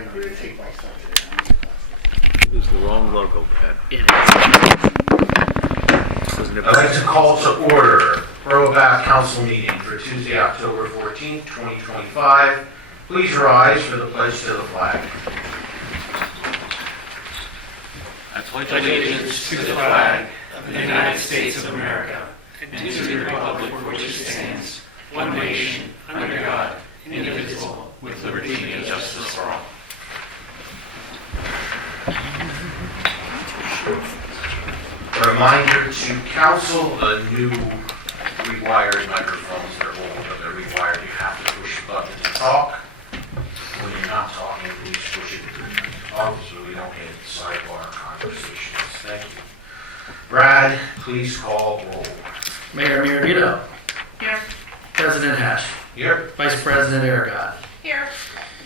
might not even take place Saturday. It was the wrong logo, Pat. It is. I'd like to call to order Borough Council meeting for Tuesday, October 14th, 2025. Please rise for the pledge to the flag. I pledge allegiance to the flag of the United States of America and to the republic for which it stands, one nation, under God, indivisible, with liberty and justice for all. A reminder to council, the new rewired microphones are old, but they're rewired. You have to push the button to talk. When you're not talking, please push it to talk so we don't get sidebar conversations. Thank you. Brad, please call roll. Mayor Mirabito. Here. President Hash. Here. Vice President Aragon. Here.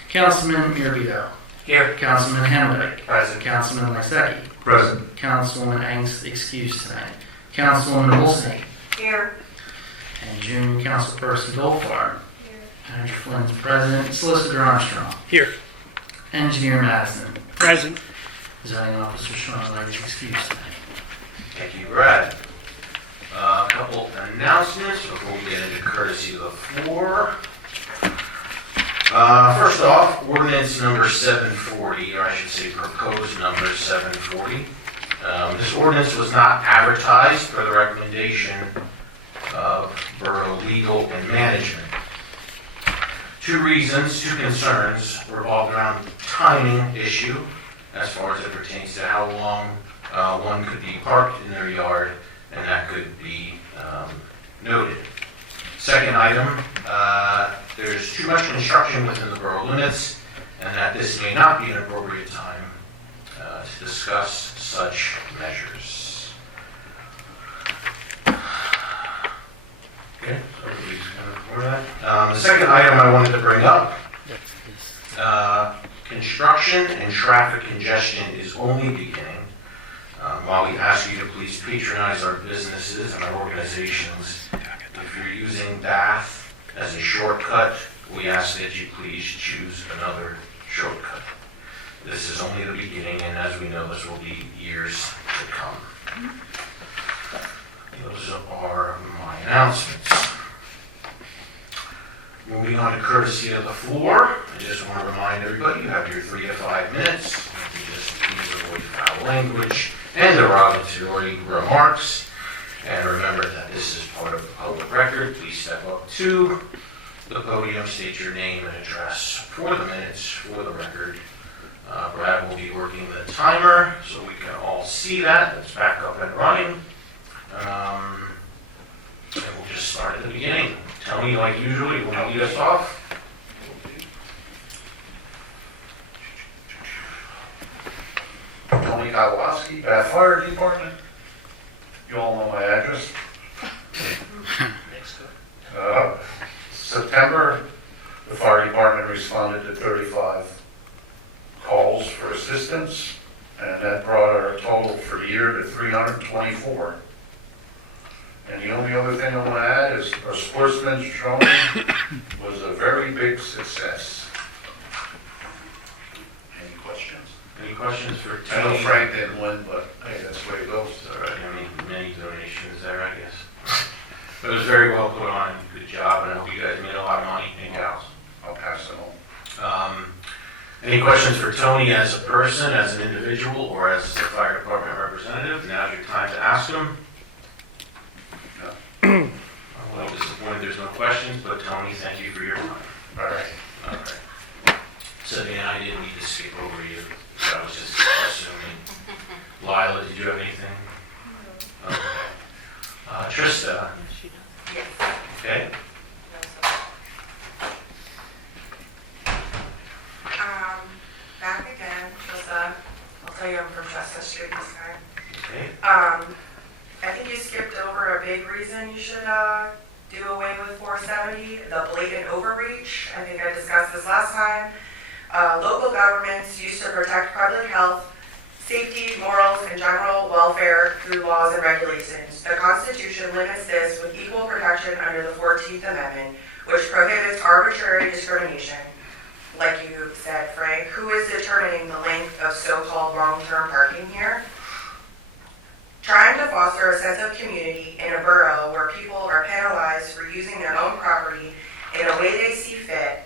Councilman Mirabito. Here. Councilman Hamilton. Present. Councilman Lysecki. Present. Councilwoman Angst excused tonight. Councilwoman Olsen. Here. And June Councilperson Goldfarb. Here. Manager Flynn's President. Solicitor Armstrong. Here. Engineer Madison. Present. Zoning Officer Sean Light is excused tonight. Thank you, Brad. A couple announcements before we get into courtesy of the floor. First off, ordinance number 740, or I should say proposed number 740. This ordinance was not advertised for the recommendation of Borough Legal and Management. Two reasons, two concerns revolved around timing issue as far as it pertains to how long one could be parked in their yard, and that could be noted. Second item, there's too much construction within the borough limits, and that this may not be an appropriate time to discuss such measures. Okay, so please ignore that. The second item I wanted to bring up, construction and traffic congestion is only beginning. While we ask you to please patronize our businesses and our organizations, if you're using Bath as a shortcut, we ask that you please choose another shortcut. This is only the beginning, and as we know, this will be years to come. Those are my announcements. Moving on to courtesy of the floor, I just want to remind everybody you have your 3 to 5 minutes. You just please avoid foul language and derogatory remarks. And remember that this is part of the public record. Please step up to the podium, state your name and address for the minutes, for the record. Brad will be working the timer so we can all see that. It's back up and running. And we'll just start at the beginning. Tony, like usual, you want to lead us off? Tony Kowalski, Bath Fire Department. You all know my address. September, the fire department responded to 35 calls for assistance, and that brought our total for the year to 324. And the only other thing I want to add is our sportsman's drone was a very big success. Any questions? Any questions for I know Tony? Frank didn't win, but hey, that's the way it goes. All right, many donations there, I guess. But it was very well put on. Good job, and I hope you guys made a lot of money. Thank you. I'll pass it on. Any questions for Tony as a person, as an individual, or as the fire department representative? Now's your time to ask them. I'm a little disappointed there's no questions, but Tony, thank you for your time. All right. All right. So Dan, I didn't need to skip over you. I was just assuming. Lila, did you have anything? Okay. Trista? Yes. Okay. Back again, Trista. I'll tell you I'm from Chestnut Street this time. Okay. I think you skipped over a big reason you should do away with 470, the blatant overreach. I think I discussed this last time. Local governments used to protect public health, safety, morals, and general welfare through laws and regulations. The Constitution limits this with equal protection under the 14th Amendment, which prohibits arbitrary discrimination. Like you said, Frank, who is of long-term parking here. Trying to foster a sense of community in a borough where people are penalized for using their own property in a way they see fit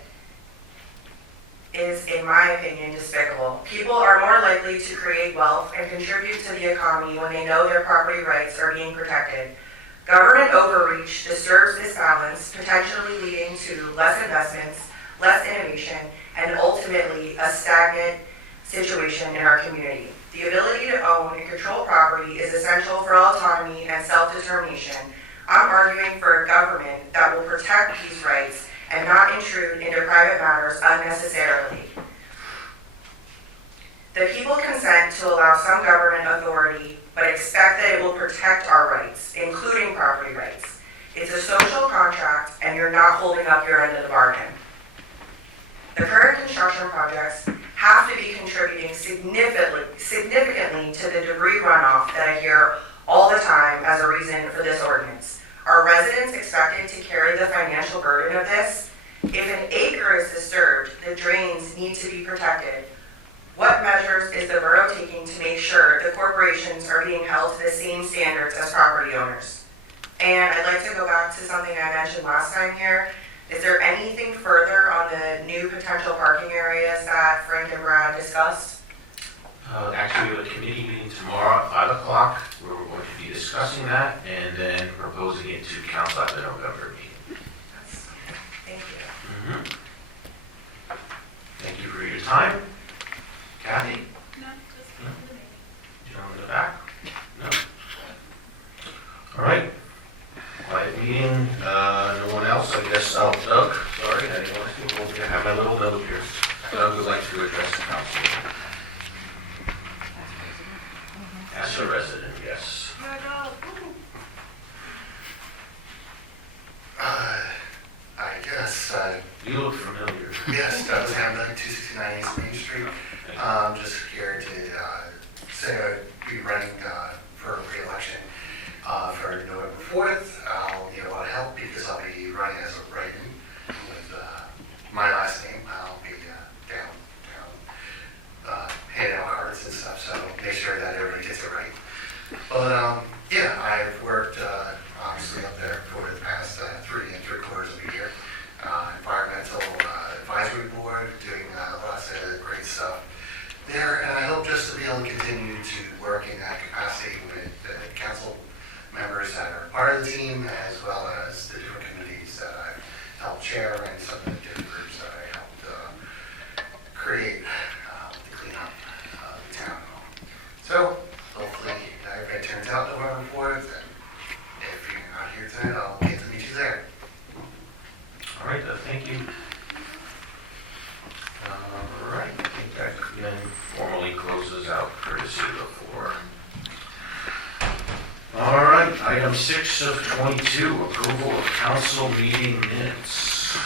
is, in my opinion, despicable. People are more likely to create wealth and contribute to the economy when they know their property rights are being protected. Government overreach disturbs this balance, potentially leading to less investments, less innovation, and ultimately a stagnant situation in our community. The ability to own and control property is essential for autonomy and self-determination. I'm arguing for a government that will protect these rights and not intrude into private matters unnecessarily. The people consent to allow some government authority, but expect that it will protect our rights, including property rights. It's a social contract, and you're not holding up your end of the bargain. The current construction projects have to be contributing significantly to the debris runoff that I hear all the time as a reason for this ordinance. Are residents expected to carry the financial burden of this? If an acre is disturbed, the drains need to be protected. What measures is the borough taking to make sure the corporations are being held to the same standards as property owners? And I'd like to go back to something I mentioned last time here. Is there anything further on the new potential parking areas that Frank and Brad discussed? Actually, we have a committee meeting tomorrow at 5 o'clock, where we're going to be discussing that and then proposing it to council at the November meeting. Thank you. Thank you for your time. Kathy? No, just No. for the meeting. Gentleman in the back? No? All right. Quiet meeting. No one else? I guess, Doug, sorry, I didn't want to have my little note here. Doug would like to address the council. As a resident, yes. I guess, You look familiar. yes, Douglas Hamlin, 269 East Main Street. Just here to say I'd be running for re-election for November 4th. I'll need a lot of help because I'll be running as a write-in with my last name. I'll be down handing out cards and stuff, so make sure that everybody gets it right. But yeah, I've worked obviously up there for the past 3 3/4 of a year. Environmental advisory board, doing lots of great stuff there, and I hope just to be able to continue to work in that capacity with the council members that are part of the team, as well as the different committees that I've helped chair and some of the different groups that I helped create to clean up the town. So hopefully everybody turns out November 4th, and if you're not here tonight, I'll get to meet you there. All right, thank you. All right, I think that then formally closes out courtesy of the floor. All right, item 6 of 22, approval of council meeting minutes.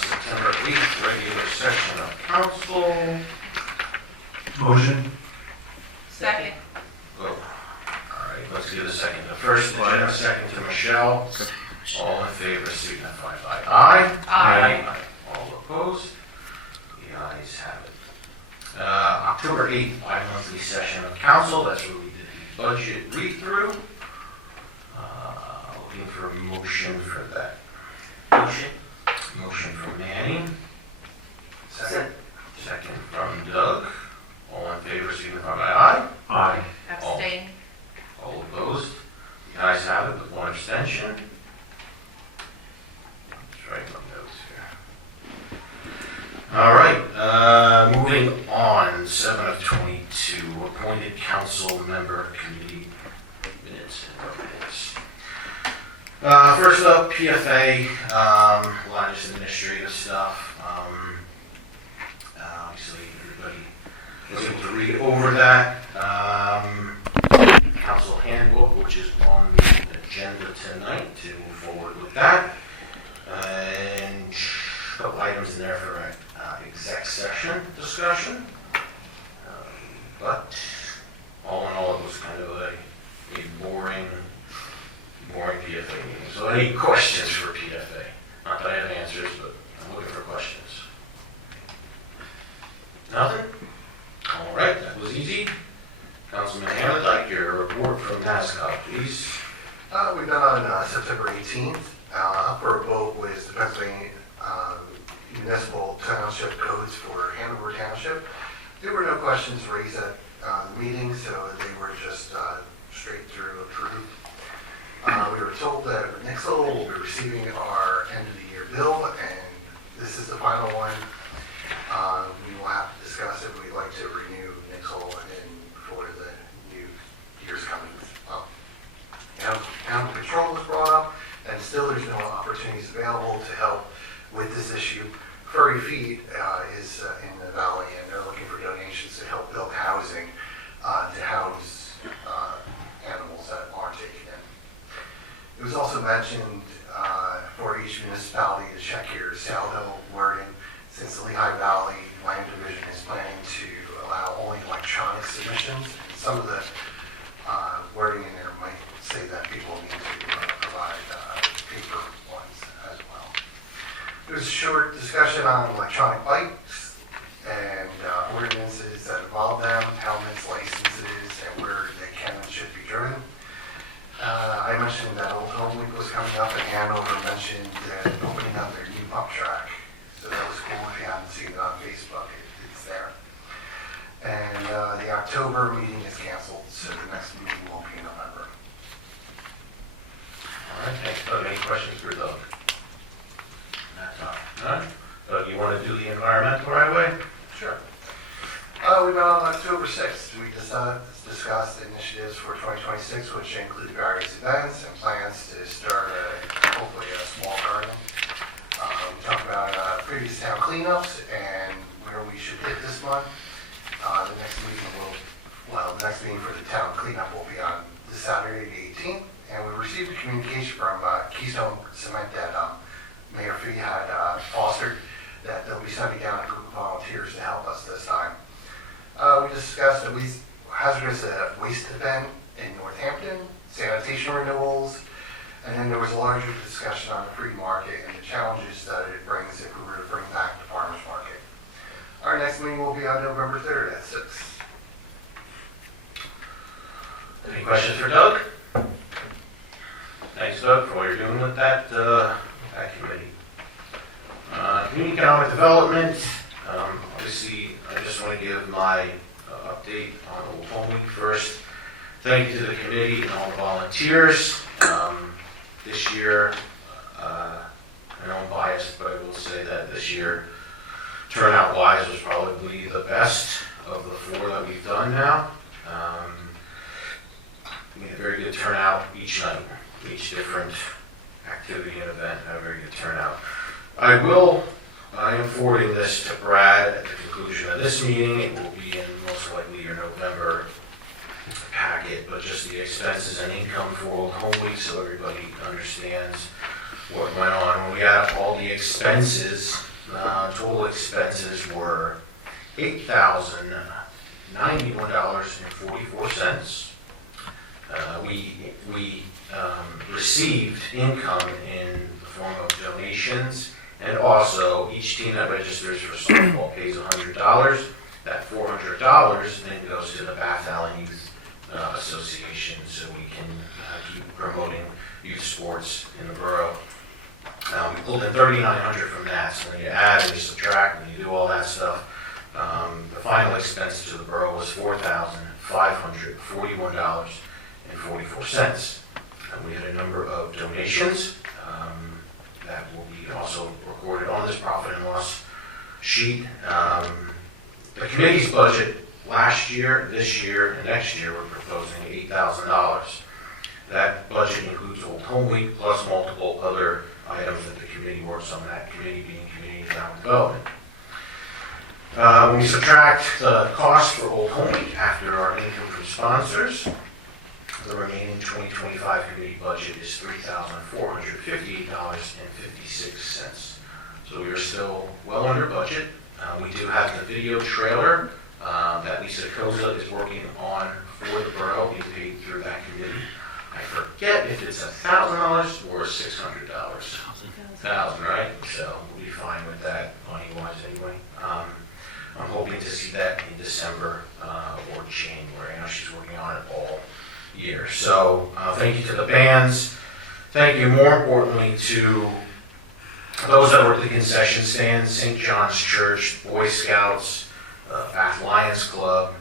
September 8th, regular session of council. Motion? Second. Go. All right, let's give it a second. The first to Jen, second to Michelle. All in favor signify by aye. Aye. All opposed? The ayes have it. October 8th, bi-monthly session of council. That's where we did the budget read-through. Looking for a motion for that. Motion from Manny. Second. Second from Doug. All in favor signify by aye. Aye. Abstain. All opposed? The ayes have it with one abstention. Just write my notes here. All right, moving on, 7 of 22, appointed council member committee minutes and minutes. First up, PFA, a lot of just administrative stuff. Obviously, everybody was able to read over that. Council handbook, which is on the agenda tonight, to move forward with that. And a couple items in there for exec session discussion. But all in all, it was kind of a boring PFA meeting. So any questions for PFA? Not that I have answers, but I'm looking for questions. Nothing? All right, that was easy. Councilman Hammond, your report from NASCO, please. We met on September 18th. Upper vote was the Pennsylvania Municipal Township Codes for Hanover Township. There were no questions raised at the meeting, so they were just straight through approved. We were told that Nixle will be receiving our end of the year bill, and this is the final one. We will have to discuss if we'd like to renew Nixle for the new year's coming up. Animal control was brought up, and still there's no opportunities available to help with this issue. Furry Feet is in the valley, and they're looking for donations to help build housing to house animals that aren't taken in. It was also mentioned for each municipality to check your saldo wording, since the Lehigh Valley Land Division is planning to allow only electronic submissions. Some of the wording in there might say that people need to provide paper ones as well. There was a short discussion on electronic bikes and ordinances that involve them, helmets, licenses, and where they can and should be driven. I mentioned that Old Home Week was coming up, and Hanover mentioned that opening up their new pump track. So that was cool. If you haven't seen it on Facebook, it's there. And the October meeting is canceled, so the next meeting won't be in November. All right, thanks, Doug. Any questions for Doug? All right. Doug, you want to do the environmental right away? Sure. We met on October 6th. We discussed initiatives for 2026, which include various events and plans to start hopefully a small garden. We talked about previous town cleanups and where we should hit this month. The next meeting for the town cleanup will be on this Saturday, the 18th. And we received a communication from Keystone Cement that Mayor Fee had fostered that they'll be sending down a group of volunteers to help us this time. We discussed a hazardous waste event in Northampton, sanitation renewals, and then there was a larger discussion on the free market and the challenges that it brings if we were to bring back the farmer's market. Our next meeting will be on November 3rd at 6. Any questions for Doug? Thanks, Doug, for what you're doing with that committee. Community economic development. Obviously, I just want to give my update on Old Home Week first. Thank you to the committee and all the volunteers. This year, I know I'm biased, but I will say that this year, turnout-wise, was probably the best of the 4 that we've done now. We had a very good turnout each night. Each different activity and event had a very good turnout. I am forwarding this to Brad at the conclusion of this meeting. It will be in most likely your November packet, but just the expenses and income for Old Home Week so everybody understands what went on. When we add up all the expenses, total expenses were $8,091.44. We received income in the form of donations, and also each team that registers for softball pays $100. That $400 then goes to the Bath Allen Youth Association, so we can keep promoting youth sports in the borough. We pulled in $3,900 from that, so when you add and you subtract and you do all that stuff, the final expense to the borough was $4,541.44. And we had a number of donations that will be also recorded on this profit and loss sheet. The committee's budget last year, this year, and next year we're proposing $8,000. That budget includes Old Home Week plus multiple other items that the committee works on, that committee being Community Economic Development. When we subtract the cost for Old Home Week after our income from sponsors, the remaining 2025 committee budget is $3,458.56. So we are still well under budget. We do have the video trailer that Lisa Koza is working on for the borough. We paid through that committee. I forget if it's $1,000 or $600. $1,000, right? So we'll be fine with that money-wise anyway. I'm hoping to see that in December or January. I know she's working on it all year. So thank you to the bands. Thank you, more importantly, to those that work at the concession stands, St. John's Church, Boy Scouts, Bath Lions Club,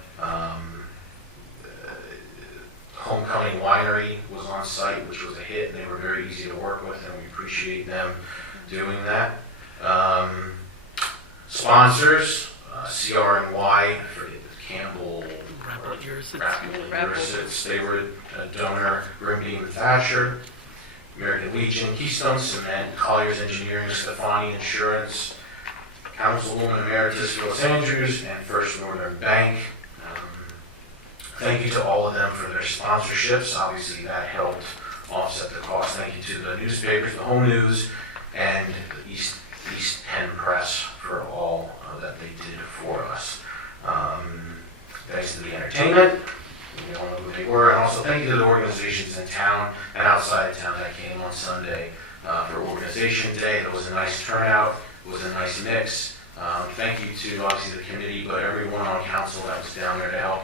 Homecoming Winery was on site, which was a hit, and they were very easy to work with, and we appreciate them doing that. Sponsors, CRNY, Campbell, Rapid, they were a donor, Grimby and Thatcher, American Legion, Keystone Cement, Colliers Engineering, Stefani Insurance, Councilwoman Emeritus for Los Andrews, and First Northern Bank. Thank you to all of them for their sponsorships. Obviously, that helped offset the cost. Thank you to the newspapers, the Home News, and the East Penn Press for all that they did for us. Thanks to the entertainment. We all know who they were. And also thank you to the organizations in town and outside of town that came on Sunday for Organization Day. It was a nice turnout. It was a nice mix. Thank you to obviously the committee, but everyone on council that was down there to help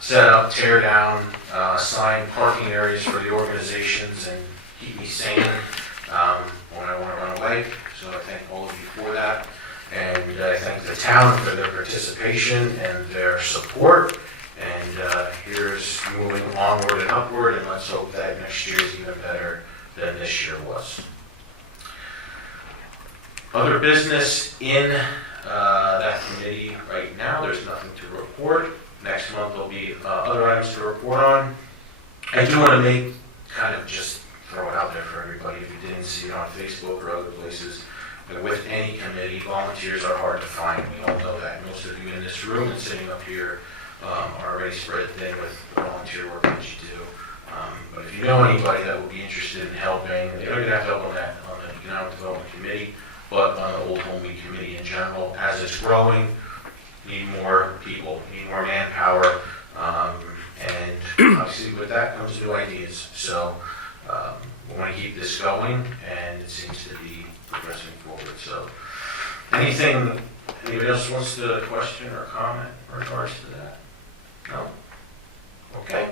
set up, tear down, assign parking areas for the organizations and keep me sane when I want to run away. So I thank all of you for that. And I thank the town for their participation and their support. And here's moving onward and upward, and let's hope that next year is even better than this year was. Other business in that committee right now, there's nothing to report. Next month there'll be other items to report on. I do want to make, kind of just throw it out there for everybody if you didn't see it on Facebook or other places, that with any committee, volunteers are hard to find. We all know that. Most of you in this room and sitting up here are already spread thin with the volunteer work that you do. But if you know anybody that would be interested in helping, they don't even have to help on that, on the Economic Development Committee, but on the Old Home Week Committee in general, as it's growing, need more people, need more manpower, and obviously with that comes new ideas. So we want to keep this going, and it seems to be progressing forward. So anything anybody else wants to question or comment in regards to that? No? Okay.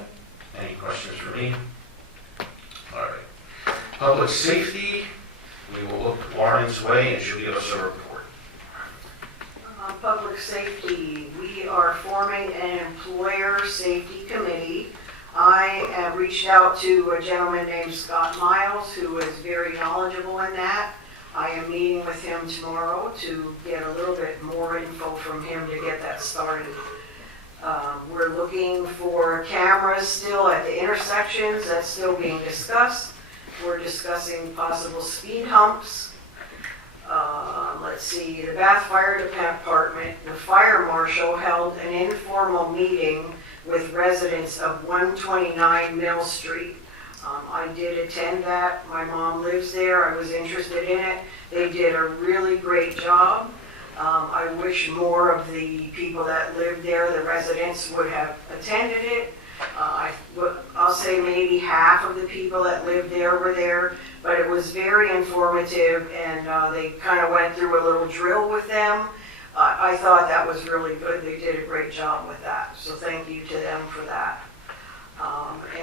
Any questions for me? All right. Public safety, we will look Lauren's way and she'll give us a report. On public safety, we are forming an employer safety committee. I have reached out to a gentleman named Scott Miles, who is very knowledgeable in that. I am meeting with him tomorrow to get a little bit more info from him to get that started. We're looking for cameras still at the intersections. That's still being discussed. We're discussing possible speed humps. Let's see, the Bath Fire Department, the fire marshal held an informal meeting with residents of 129 Mill Street. I did attend that. My mom lives there. I was interested in it. They did a really great job. I wish more of the people that live there, the residents, would have attended it. I'll say maybe half of the people that lived there were there, but it was very informative, and they kind of went through a little drill with them. I thought that was really good. They did a great job with that, so thank you to them for that.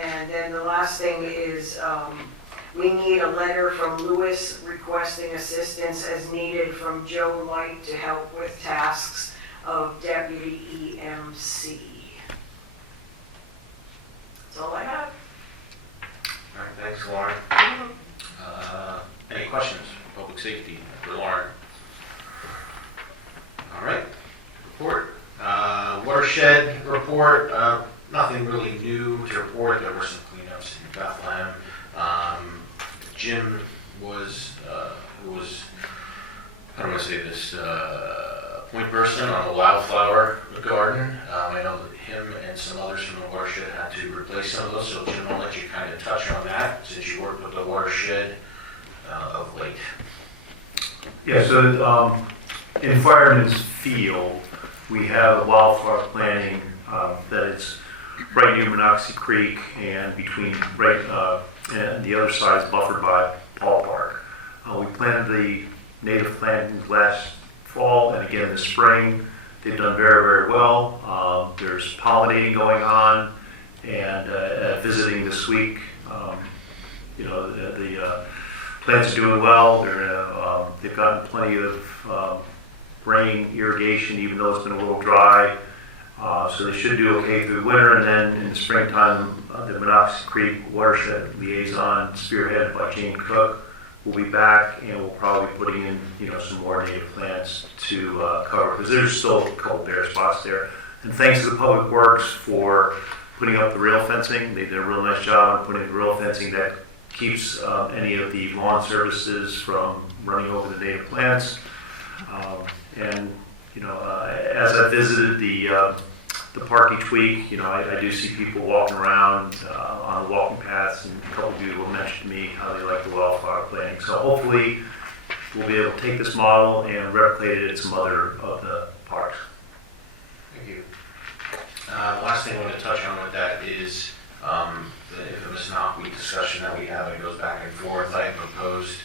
And then the last thing is we need a letter from Lewis requesting assistance as needed from Joe Light to help with tasks of Deputy EMC. That's all I have. All right, thanks, Lauren. Any questions for public safety for Lauren? All right, report. Watershed report, nothing really new to report. There were some cleanups in Bethlehem. Jim was, who was, how do I say this, point person on the wildflower garden. I know that him and some others from the watershed had to replace some of those, so Jim, I'll let you kind of touch on that since you worked with the watershed of late. Yeah, so in Fireman's Field, we have a wildfire planning that it's right near Monocacy Creek and between and the other side is buffered by Paul Park. We planted the native plantings last fall and again this spring. They've done very, very well. There's pollinating going on, and visiting this week. The plants are doing well. They've gotten plenty of rain, irrigation, even though it's been a little dry. So they should do okay through the winter, and then in the springtime, the Monocacy Creek Watershed Liaison, spearheaded by Jane Cook, will be back, and we'll probably be putting in, some more native plants to cover, because there's still a couple bare spots there. And thanks to the Public Works for putting up the rail fencing. They did a real nice job of putting the rail fencing that keeps any of the lawn services from running over the native plants. As I visited the park each week, I do see people walking around on the walking paths, and a couple of people mentioned to me how they like the wildflower planting. So hopefully we'll be able to take this model and replicate it at some other of the parks. Thank you. Last thing I want to touch on with that is the infamous knock-week discussion that we have. It goes back and forth. I proposed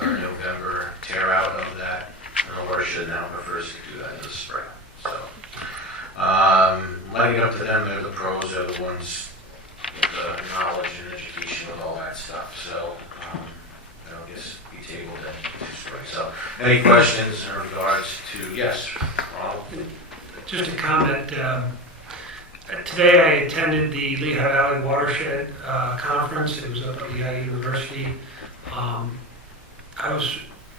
a November tear out of that. The watershed now prefers to do that in the spring. So letting it up to them, they're the pros, they're the ones with the knowledge and education with all that stuff. So I guess we tabled it to spring. So any questions in regards to, yes, Ronald? Just a comment. Today I attended the Lehigh Valley Watershed Conference. It was up at Lehigh University. I was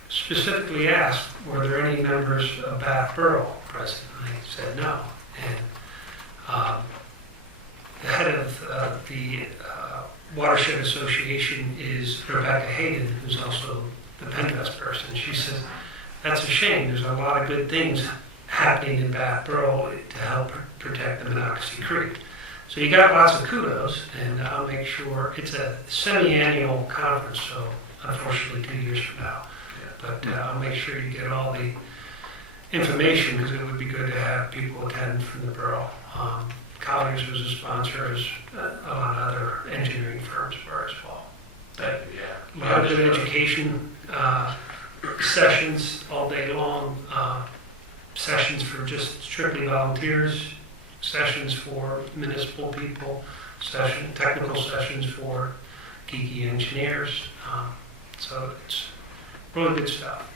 specifically asked, were there any members of Bath Borough present? I said no. And the head of the Watershed Association is Rebecca Hayden, who's also the Penvest person. She said, that's a shame. There's a lot of good things happening in Bath Borough to help protect the Monocacy Creek. So you got lots of kudos, and I'll make sure it's a semi-annual conference, so unfortunately 2 years from now. But I'll make sure you get all the information, because it would be good to have people attend from the borough. Colliers was a sponsor, as a lot of other engineering firms were as well. But a lot of good education sessions all day long, sessions for just strictly volunteers, sessions for municipal people, technical sessions for geeky engineers. So it's really good stuff.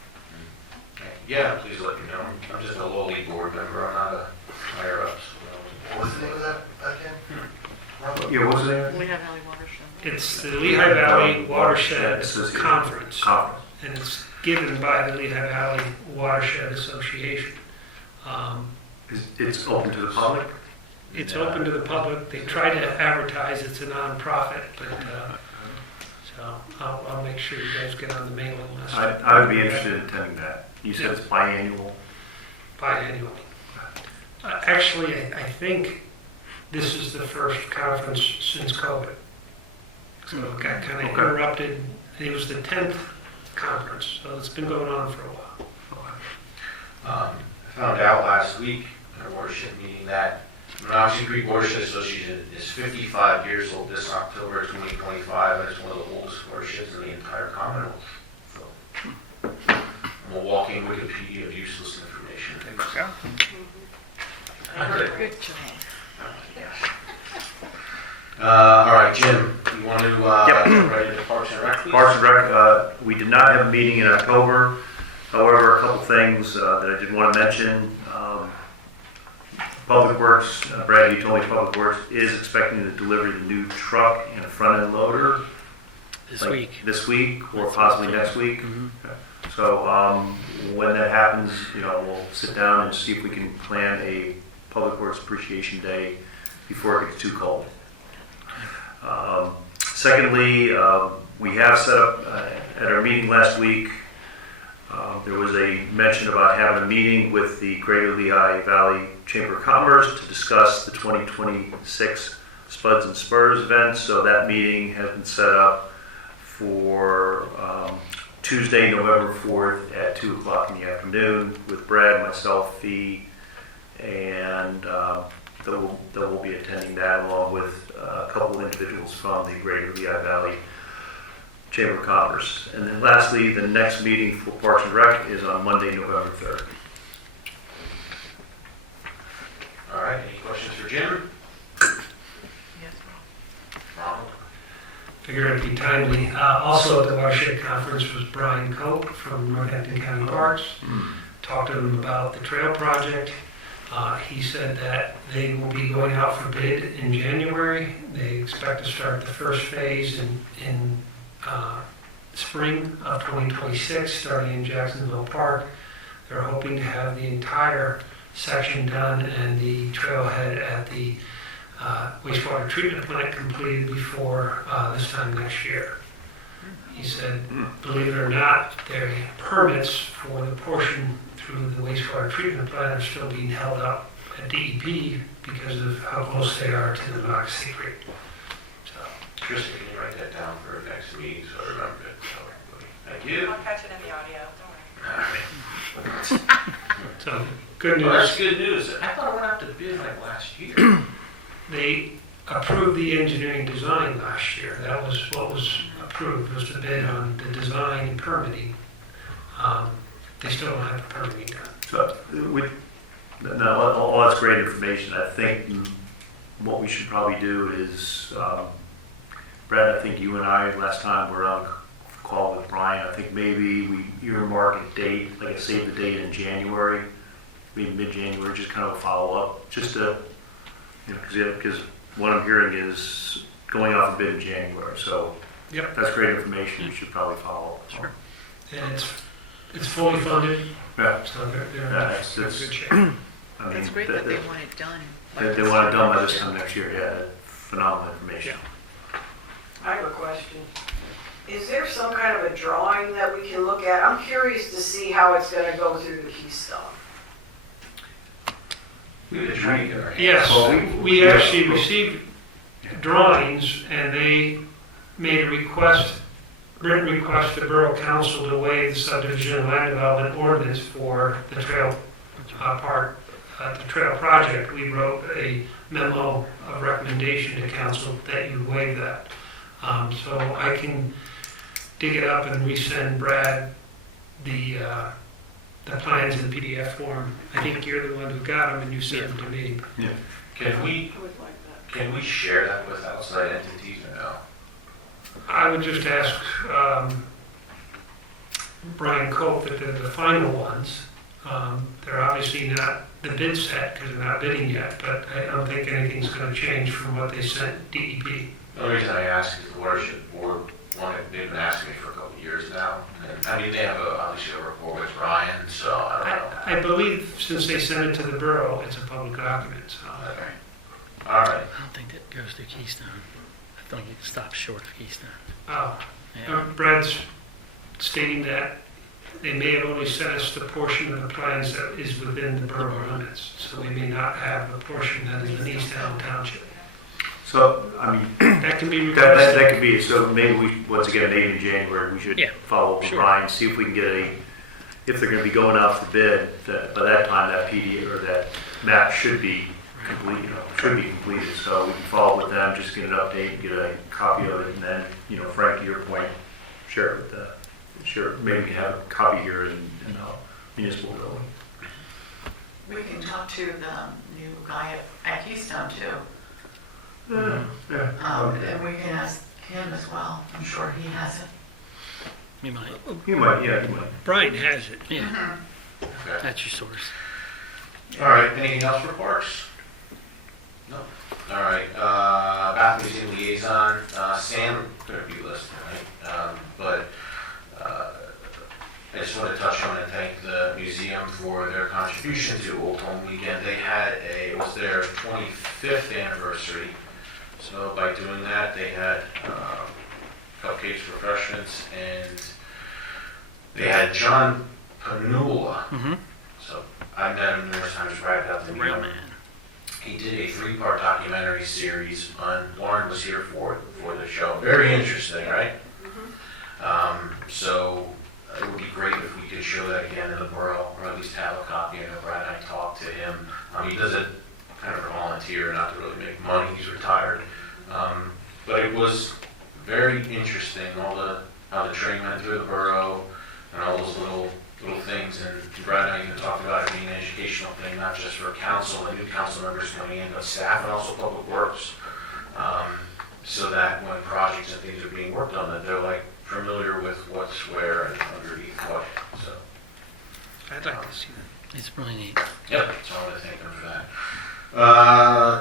Yeah, please let me know. I'm just a lowly board member. I'm not a higher up. What's the name of that again? Yeah, what was it? Lehigh Valley Watershed. It's the Lehigh Valley Watershed Conference, and it's given by the Lehigh Valley Watershed Association. It's open to the public? It's open to the public. They try to advertise it's a nonprofit, but so I'll make sure you guys get on the mailing list. I would be interested in attending that. You said it's biannual? Biannually. Actually, I think this is the first conference since COVID. So it got kind of interrupted. It was the 10th conference, so it's been going on for a while. I found out last week in a watershed meeting that Monocacy Creek Watershed Association is 55 years old this October 2025, and it's one of the oldest watersheds in the entire Commonwealth. So I'm a walking Wikipedia of useless information. Good job. All right, Jim, you want to get ready to Parks and Rec, please? Parks and Rec, we did not have a meeting in October. However, a couple things that I did want to mention. Public Works, Brad, you told me Public Works is expecting to deliver the new truck and a front end loader this week or possibly next week. Mm-hmm. So when that happens, we'll sit down and see if we can plan a Public Works Appreciation Day before it gets too cold. Secondly, we have set up at our meeting last week, there was a mention about having a meeting with the Greater Lehigh Valley Chamber of Commerce to discuss the 2026 Spuds and Spurs event. So that meeting has been set up for Tuesday, November 4th at 2 o'clock in the afternoon with Brad, myself, Fee, and they'll be attending that along with a couple individuals from the Greater Lehigh Valley Chamber of Commerce. And then lastly, the next meeting for Parks and Rec is on Monday, November 3rd. for Jim. Ronald. Figured it'd be timely. Also at the Watershed Conference was Brian Cope from Northampton County Parks. Talked to him about the trail project. He said that they will be going out for bid in January. They expect to start the first phase in spring of 2026, starting in Jacksonville Park. They're hoping to have the entire section done and the trailhead at the wastewater treatment plant completed before this time next year. He said, believe it or not, their permits for the portion through the wastewater treatment plant are still being held up at DEP because of how close they are to the Moxie Creek. So, Krista, can you write that down for next meeting so I remember it? So, thank you. I'll catch it in the audio, don't worry. All right. so good Well, that's news. good news. I thought it went out to bid like last year. They approved the engineering design last year. That was what was approved, was to bid on the design and permitting. They still don't have the permitting done. So, no, all that's great information. I think what we should probably do is, Brad, I think you and I, last time were on a call with Brian, I think maybe we earmark a date, like save the date in January, maybe mid-January, just kind of a follow-up, just to, because what I'm hearing is going off a bid in January, so Yep. that's great information. We should probably follow up. Sure. And it's fully funded, Yeah, so they're in that's good shape. I mean, It's great that they want it done. They want it done by this time next year, yeah, phenomenal information. I have a question. Is there some kind of a drawing that we can look at? I'm curious to see how it's gonna go through the Keystone. We had a tree in our hands. Yes, Well, we actually received drawings and they made a written request to Borough Council to waive the subdivision and land development ordinance for the trail the trail project. We wrote a memo of recommendation to council that you waive that. So I can dig it up and resend Brad the plans in PDF form. I think you're the one who got them and you sent them to me. Can we, I would like that. can we share that with outside entities or no? I would just ask Brian Cope that they're the final ones. They're obviously not the bid set because they're not bidding yet, but I don't think anything's going to change from what they sent DEP. The only reason I ask is the watershed board they've been asking me for a couple of years now. And, I mean, they have obviously a rapport with Brian, so I don't know. I believe since they sent it to the borough, it's a public document. So. Okay. All right. I don't think that goes through Keystone. I think it stops short of Keystone. Oh, Brad's stating that they may have only sent us the portion of the plans that is within the borough limits, so we may not have the portion that is in East Allen Township. So, I mean, That can be requested. that could be, so maybe we, once again, maybe in January, we should Yeah, follow up with sure. Brian, see if we can get if they're gonna be going out for bid, by that time, that PD or that map should be complete, should be completed, so we can follow up with them, just get an update, get a copy of it, and then, Frank, to your point, share it with maybe we can have a copy here in municipal building. We can talk to the new guy at Keystone too. Yeah. And we can ask him as well. I'm sure he has it. You might. You might, yeah, you might. Brian has it. Yeah, Okay. that's your source. All right, anything else for parks? No. All right, Bath Museum Liaison, Sam, better be listening, right? But I just want to touch on and thank the museum for their contribution to Old Home Weekend. They had it was their 25th anniversary. So by doing that, they had cupcakes, refreshments, and they had John Panula. Mm-hmm. So I met him numerous times, bragged out to me. Real man. He did a 3-part documentary series on, Lauren was here for the show. Very interesting, right? So it would be great if we could show that again in the borough, or at least have a copy. I know Brad and I talked to him. He does it kind of for volunteer, not to really make money. He's retired. But it was very interesting, how the train went through the borough and all those little things. And Brad and I even talked about it being an educational informational thing, not just for council and new council members coming in, but staff and also public works. So that when projects and things are being worked on, that they're like familiar with what's where and underneath what, so. I'd like to see that. It's really neat. Yep, so I want to thank them for that.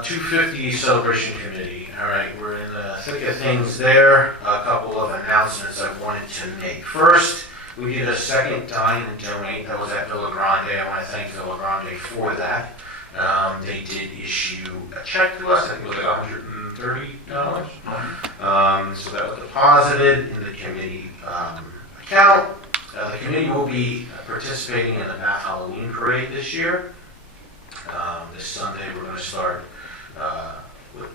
250 Celebration Committee. All right, we're in the thick of things there. A couple of announcements I wanted to make. First, we did a second dine and donate. That was at Villa Grande. I want to thank Villa Grande for that. They did issue a check to us. I think it was like $130. So that was deposited in the committee account. The committee will be participating in the Bath Halloween Parade this year. This Sunday, we're going to start with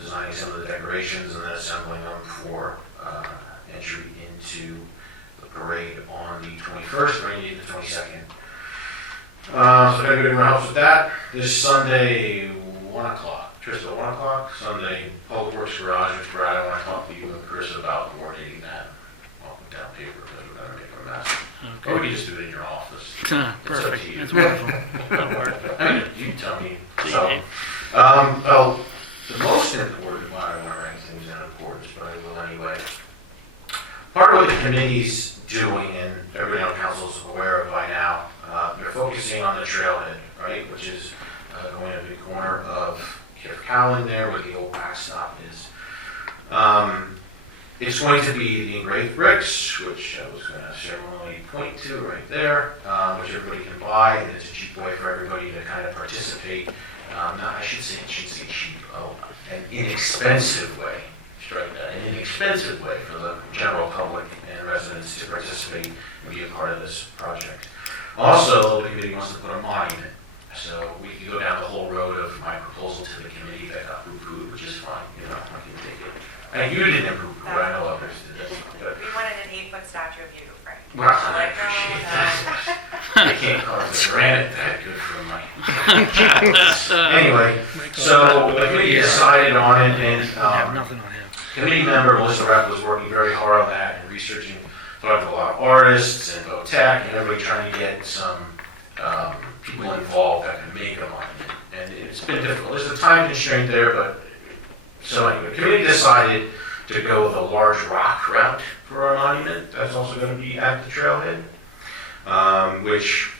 designing some of the decorations and then assembling them for entry into the parade on the 21st, maybe the 22nd. So if anybody helps with that, this Sunday, 1 o'clock. Trista, 1 o'clock, Sunday, Public Works Garage, which Brad, I want to talk to you and Chris about coordinating that. I'll put down paper because we're going to make a mess. Or we can just do it in your office. Perfect. It's That's up to you. wonderful. That'll work. I mean, you tell me. So, well, the most important, well, I don't want to rank things in importance, but I will anyway. Part of what the committee's doing, and everybody on council is aware of by now, they're focusing on the trailhead, right, which is going to be the corner of Kip Cowan there, where the old backstop is. It's going to be the engraved bricks, which I was going to ceremonially point to right there, which everybody can buy, and it's a cheap way for everybody to kind of participate. I should say cheap, an inexpensive way. Strike that, an inexpensive way for the general public and residents to participate and be a part of this project. Also, the committee wants to put a monument. So we can go down the whole road of my proposal to the committee that got poo-pooed, which is fine, I can take it. And you didn't poo-poo, but I know others did this. But, We wanted an 8-foot statue of you, Frank. well, I appreciate that. I can't carve the granite that good for my. Anyway, so the committee decided on it, and Nothing on him. committee member Melissa Rapp was working very hard on that and researching, talking to a lot of artists and tech and everybody trying to get some people involved that can make a monument. And it's been difficult. There's a time constraint there, but so anyway, the committee decided to go with a large rock route for our monument. That's also going to be at the trailhead, which,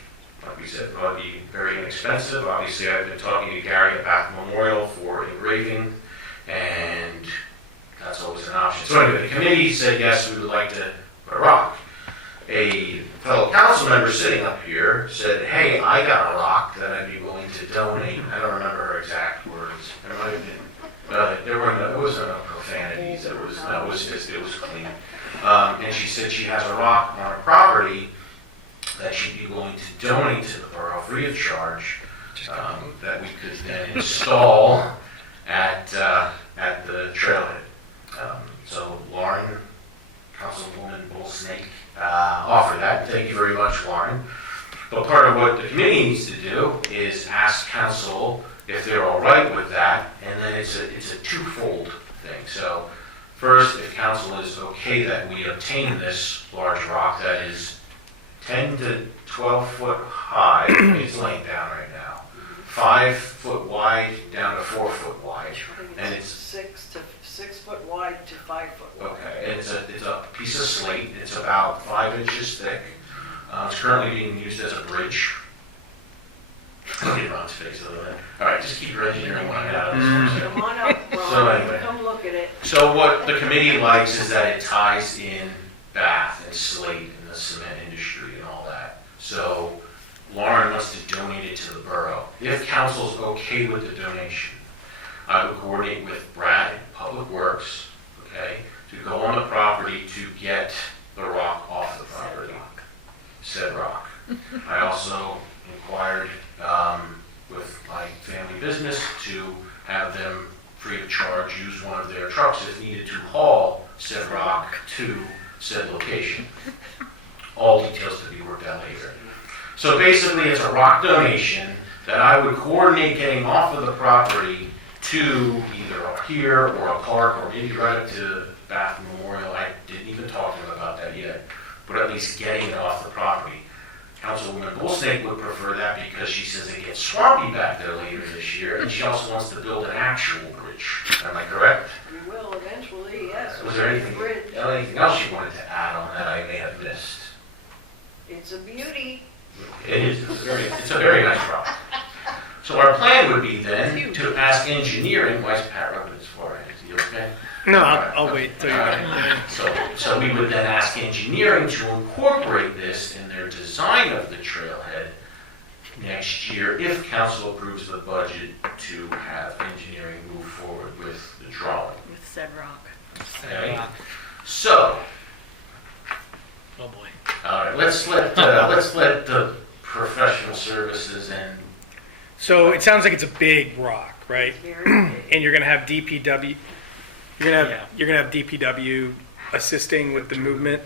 like we said, probably be very inexpensive. Obviously, I've been talking to Gary at Bath Memorial for engraving, and that's always an option. So anyway, the committee said yes, we would like to put a rock. A fellow council member sitting up here said, hey, I got a rock that I'd be willing to donate. I don't remember her exact words. There might have been, it wasn't no profanities. It was clean. And she said she has a rock on her property that she'd be willing to donate to the borough free of charge, that we could then install at the trailhead. So Lauren, Councilwoman Bullsnake, offered that. Thank you very much, Lauren. But part of what the committee needs to do is ask council if they're all right with that, and then it's a twofold thing. So first, if council is okay that we obtain this large rock that is 10 to 12 foot high, it's laying down right now, 5 foot wide down to 4 foot wide, and it's 6 foot wide to 5 foot wide. okay. And it's a piece of slate. It's about 5 inches thick. It's currently being used as a bridge. Look at Ron's face a little bit. All right, just keep your engineering mind out of this. Come on up, Ron. So anyway. Come look at it. So what the committee likes is that it ties in Bath and slate and the cement industry and all that. So Lauren wants to donate it to the borough. If council's okay with the donation, I would coordinate with Brad, Public Works, okay, to go on the property to get the rock off the property. Said rock. I also inquired with my family business to have them free of charge use one of their trucks if needed to haul said rock to said location. All details to be worked out later. So basically it's a rock donation that I would coordinate getting off of the property to either up here or a park or maybe right up to Bath Memorial. I didn't even talk to them about that yet, but at least getting it off the property. Councilwoman Bullsnake would prefer that because she says it gets swampy back there later this year, and she also wants to build an actual bridge. Am I correct? We will eventually, yes. Was there anything else you wanted to add on that I may have missed? It's a beauty. It is, it's a very nice rock. So our plan would be then to ask engineering, why is Pat rubbing his forehead? Is he okay? No, I'll wait till you're done. So we would then ask engineering to incorporate this in their design of the trailhead next year, if council approves the budget to have engineering move forward with the drawing. With said rock. Okay? So, Oh, boy. all right, let's let the professional services and So it sounds like it's a big rock, right? It's very big. And you're gonna have DPW, you're gonna have DPW assisting with the movement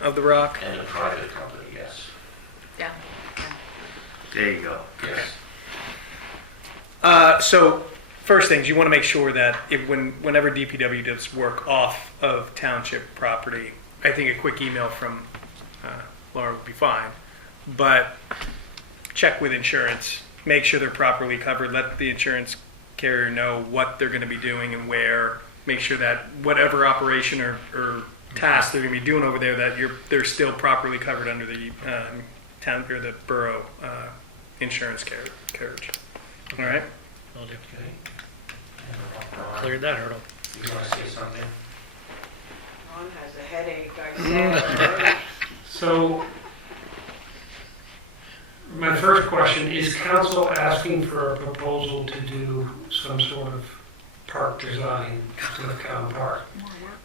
of the rock? a private company, yes. Yeah. There you go. Yes. So first things, you wanna make sure that whenever DPW does work off of township property, I think a quick email from Laura would be fine, but check with insurance, make sure they're properly covered, let the insurance carrier know what they're gonna be doing and where, make sure that whatever operation or task they're gonna be doing over there, that they're still properly covered under the town or the borough insurance carriage. All right? Will do. Okay. Cleared that hurdle. You want to say something? Ron has a headache, I saw. So, my first question, is council asking for a proposal to do some sort of park design with Cowan Park?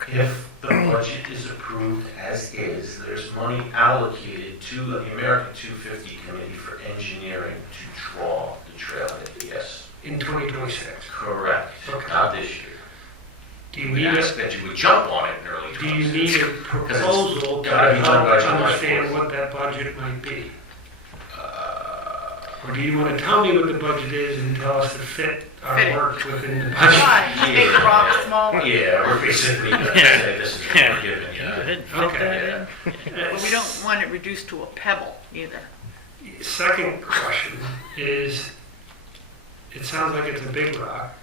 If the budget is approved as is, there's money allocated to the American 250 Committee for engineering to draw the trailhead, yes. In 2026? Correct. Okay. Not this year. Do you We need ask that you would jump on it in early Do you 2026. need a proposal to gotta be done by help July understand 4th. what that budget might be? Or do you want to tell me what the budget is and tell us to fit our Fit it. work within the budget? Why? Big rock, small one. Yeah, we're basically going to say this is what we're giving you. Okay. But we don't want it reduced to a pebble either. Second question is, it sounds like it's a big rock.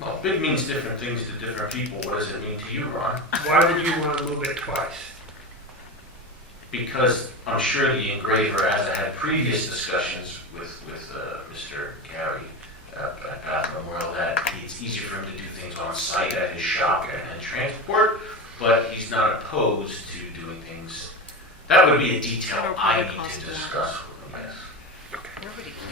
Well, big means different things to different people. What does it mean to you, Ron? Why would you want to move it twice? Because I'm sure the engraver, as I had previous discussions with Mr. Gary at Bath Memorial, that it's easier for him to do things on site at his shop and transport, but he's not opposed to doing things. That would be a detail I need to discuss with him, yes. Everybody thinks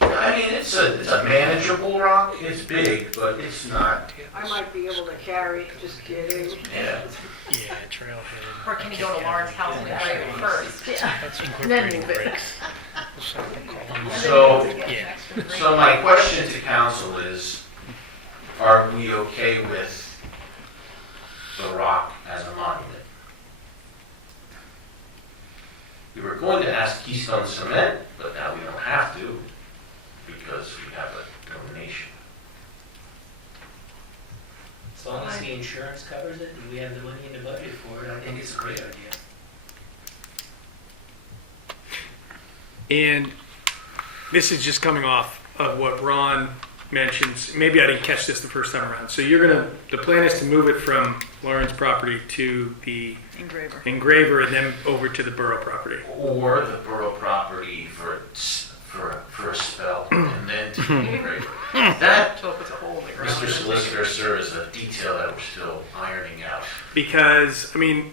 I mean, it's a manageable rock. It's big, but it's not. I might be able to carry it, just kidding. Yeah. Yeah, trailhead. Or can you go to Lauren's house and grab it first? Yeah. That's Then incorporating move it. bricks. So we'll call them. So, Yeah. so my question to council is, are we okay with the rock as a monument? We were going to ask Keystone Cement, but now we don't have to because we have a donation. As long as the insurance covers it and we have the money in the budget for it, I think it's a great idea. And this is just coming off of what Ron mentions. Maybe I didn't catch this the first time around. So the plan is to move it from Lauren's property to the Engraver. engraver and then over to the borough property. Or the borough property for a spell, and then to the engraver. That, So if it's a hole, they Mr. Solicitor, sir, is a detail that we're still ironing out. Because, I mean,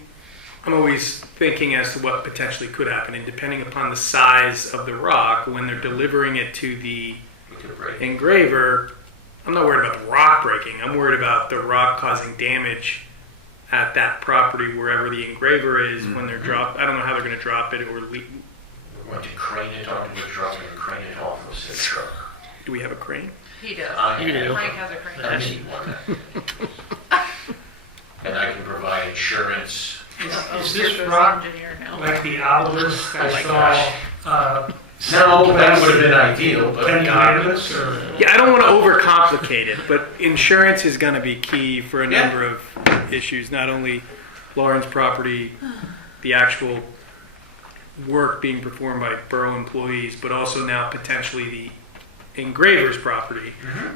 I'm always thinking as to what potentially could happen. And depending upon the size of the rock, when they're delivering it to the We could break. engraver, I'm not worried about the rock breaking. I'm worried about the rock causing damage at that property wherever the engraver is when they're dropped. I don't know how they're going to drop it or We're going to crane it onto a truck and crane it off of said truck. do we have a crane? He does. You do. Frank has a crane. I need one. And I can provide insurance. Is this rock Engineer now. like the obelisk I Oh my saw? No, that would have been ideal, but Ten not. Commandments or? Yeah, I don't want to overcomplicate it, but insurance is going to be key for a number of issues, not only Lauren's property, the actual work being performed by borough employees, but also now potentially the engraver's property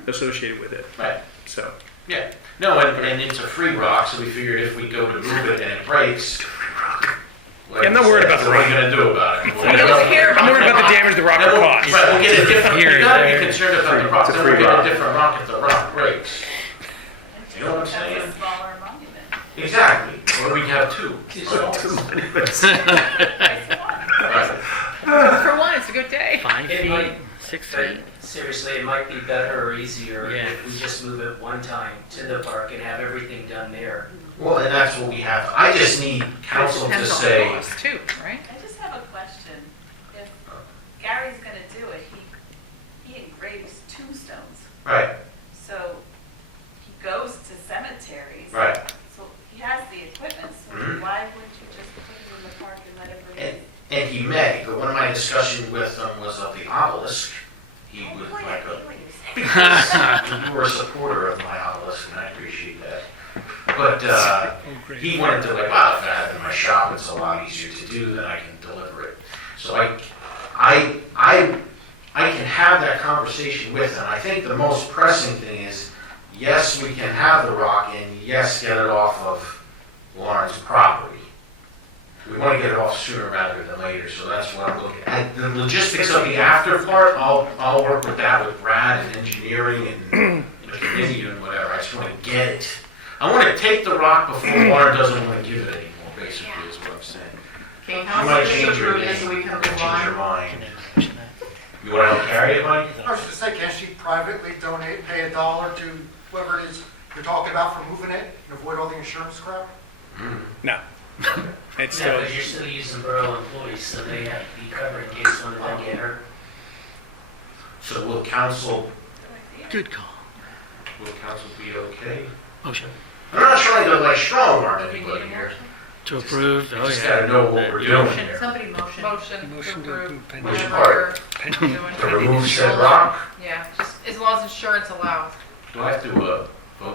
associated with it. Right. So, Yeah. No, and it's a free rock, so we figured if we go to move it and it breaks. Yeah, I'm not worried about the so what are rock. you gonna do about it? I'm worried about the damage the rock Then will we'll- cause. Right, we'll get a different, we Here, gotta there. be concerned about the rock, It's a then we'll free get rock. a different rock if the rock breaks. You know what I'm That's saying? a smaller monument. Exactly, or we can have two. Right. For one, it's a good day. 5 It feet, might- 6 But feet. seriously, it might be better or easier Yeah. if we just move it one time to the park and have everything done there. Well, and that's what we have, I just need council to Depends on the say, cost too, right? I just have a question. If Gary's gonna do it, he engraves tombstones. right, So he goes to cemeteries. right. So he has the equipment, so Mhm. why wouldn't you just put it in the park and let everybody? And he may, but one of my discussions with him was of the obelisk. He Oh, would boy, like I a, hate what you're saying. you were a supporter of my obelisk, and I appreciate that. But he wanted to like, wow, if I have it in my shop, it's a lot easier to do, then I can deliver it. So I can have that conversation with him. I think the most pressing thing is, yes, we can have the rock, and yes, get it off of Lauren's property. We want to get it off sooner rather than later, so that's what I'm looking at. The logistics of the after part, I'll work with that with Brad and engineering and the committee and whatever. I just want to get it. I want to take the rock before Lauren doesn't want to give it anymore, basically, is what I'm saying. Can You council might just change your approve this so we can move change your on? mind. You want to help carry it, Mike? I was just saying, can't she privately donate, pay $1 to whoever it is you're talking about for moving it and avoid all the insurance crap? no. It's Yeah, still, but you're still using borough employees, so they have to be covered in case one of them get hurt. So will council Good call. be okay? Motion. I'm not trying to like strong arm anybody here. To approve, I oh just yeah. gotta know what we're doing here. Somebody motion. Motion to approve pending. Which Whatever part? you're doing. To remove said rock? Yeah, just as long as insurance allows. Do I have to vote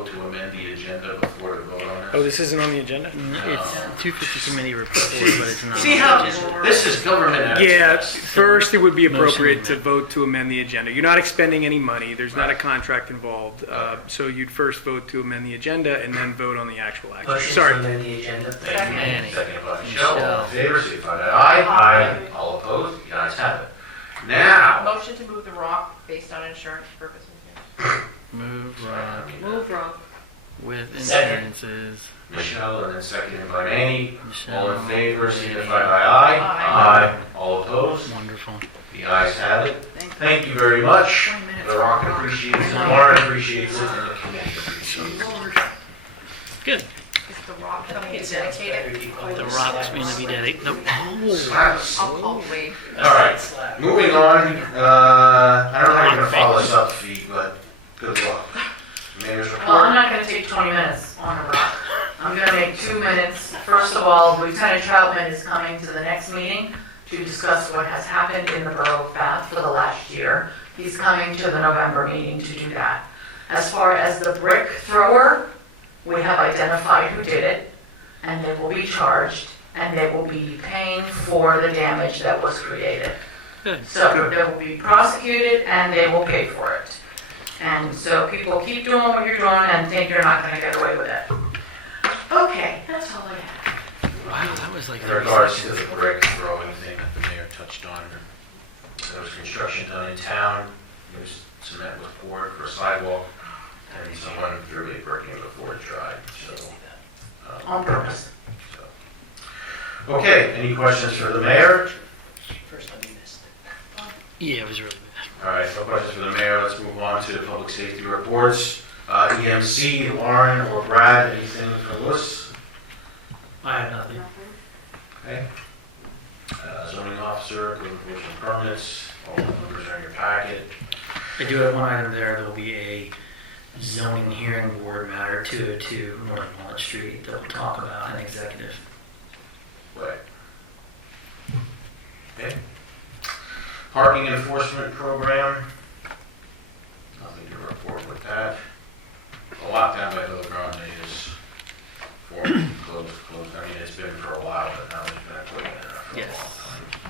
to amend the agenda before to vote on oh, this? this isn't on the agenda? It's 250 committee report, but it's not. See how, this is government Yeah, access. first it would be appropriate Motion. to vote to amend the agenda. You're not expending any money, there's not a contract involved. So you'd first vote to amend the agenda and then vote on the actual action. Motion to Sorry. amend the agenda. Thank you. Manny. Second by Michelle, all in favor, signify by aye. All opposed, the ayes have it. Now, Motion to move the rock based on insurance purposes. Move rock Move rock. with Second. insurances. Michelle, and then seconded by Manny, all in Michelle. favor, signify by aye. Aye. All opposed, Wonderful. the ayes have it. Thank you. Thank you very much. 20 minutes. The Rock appreciates it, Lauren appreciates it, and the committee appreciates it. Good. Is the rock gonna be It sounds better dedicated? if you call it The a rock's slab. going to be dedicated. Nope. Slaps. I'll call Wade. All right, Slab. moving on, I don't know how you're gonna follow this up, Fee, but good luck. Mayor's Well, I'm report. not gonna take 20 minutes on a rock. I'm gonna make 2 minutes. First of all, Lieutenant Troutman is coming to the next meeting to discuss what has happened in the Borough Bath for the last year. He's coming to the November meeting to do that. As far as the brick thrower, we have identified who did it, and they will be charged, and they will be paying for the damage that was created. Good. So they will be prosecuted, and they will pay for it. And so people keep doing what you're doing and think you're not gonna get away with it. Okay, that's all I have. Wow, that was like In regards to the brick throwing thing that the mayor touched on, there was construction done in town, there was cement was poured for a sidewalk, and someone threw a brick in before it dried, so. On purpose. so. Okay, any questions for the mayor? First time you missed it. Yeah, it was really bad. All right, no questions for the mayor, let's move on to the public safety reports. EMC, Lauren or Brad, anything from us? I have nothing. Okay. Zoning officer, code enforcement permits, all the numbers are in your packet. I do have one item there. There will be a zoning hearing board matter 202 North Walnut Street that will talk about an executive. Right. Okay. Parking enforcement program. Nothing to report with that. The lockdown by Villa Grande is formally closed. I mean, it's been for a while, but now there's been equipment in it for a Yes. long time.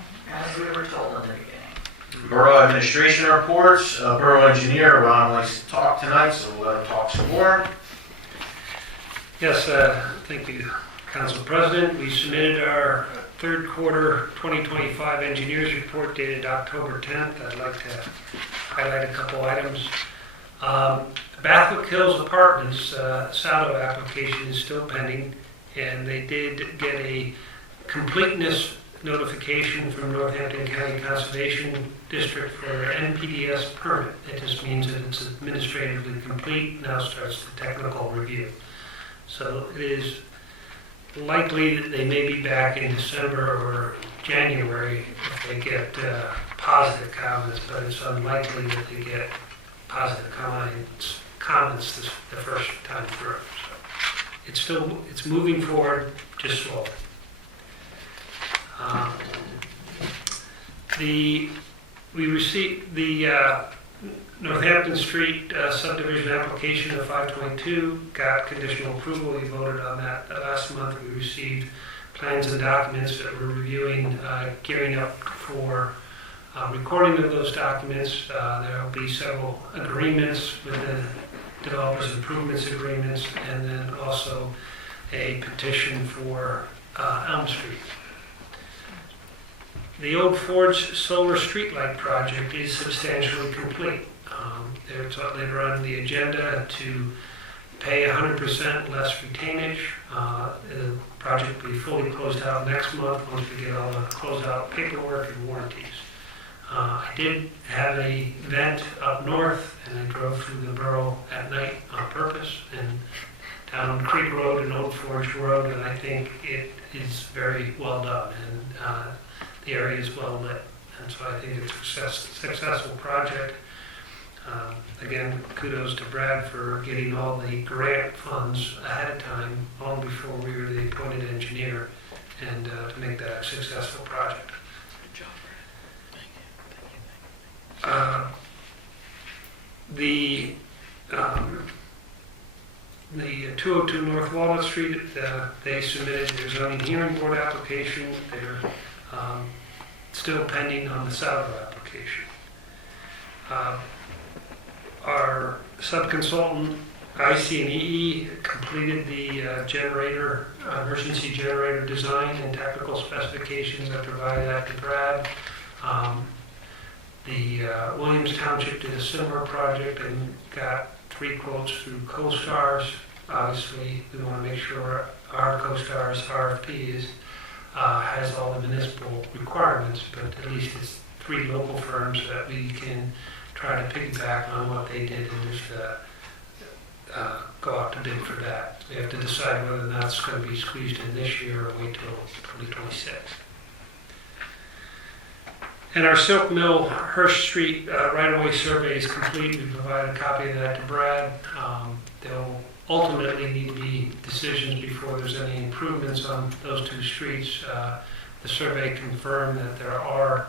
administration reports. Borough engineer Ron likes to talk tonight, so we'll let him talk some more. Yes, thank you, Council President. We submitted our third quarter 2025 engineers report dated October 10th. I'd like to highlight a couple items. Bathwick Hills Apartments, SADO application is still pending, and they did get a completeness notification from Northampton County Conservation District for NPDS permit. It just means that it's administratively complete. Now starts the technical review. So it is likely that they may be back in December or January if they get positive comments, but it's unlikely that they get positive comments the first time through. So it's moving forward, just slowly. We received the Northampton Street subdivision application of 522, got conditional approval. We voted on that last month. We received plans and documents that we're reviewing, gearing up for recording of those documents. There will be several agreements with the developers improvements agreements, and then also a petition for Elm Street. The Old Forge Solar Streetlight project is substantially complete. They're on the agenda to pay 100% less retainage. The project will be fully closed out next month once we get all the closed out paperwork and warranties. I did have an event up north, and I drove through the borough at night on purpose, and down Creek Road and Old Forge Road, and I think it is very well done, and the area is well lit, and so I think it's a successful project. Again, kudos to Brad for getting all the grant funds ahead of time, long before we were the appointed engineer, and to make that a successful project. Good job, The 202 North Walnut Street, they submitted their zoning hearing board application. They're still pending on the Salvo application. Our subconsultant, IC&EE, completed the emergency generator design and technical specifications. I provided that to Brad. The Williams Township did a similar project and got 3 quotes through CoStarz. Obviously, we want to make sure our CoStarz RFP has all the municipal requirements, but at least it's 3 local firms that we can try to piggyback on what they did and just go out to bid for that. We have to decide whether that's going to be squeezed in this year or wait till 2026. And our Silk Mill Hurst Street right-of-way survey is complete. We provided a copy of that to Brad. There'll ultimately need to be decisions before there's any improvements on those 2 streets. The survey confirmed that there are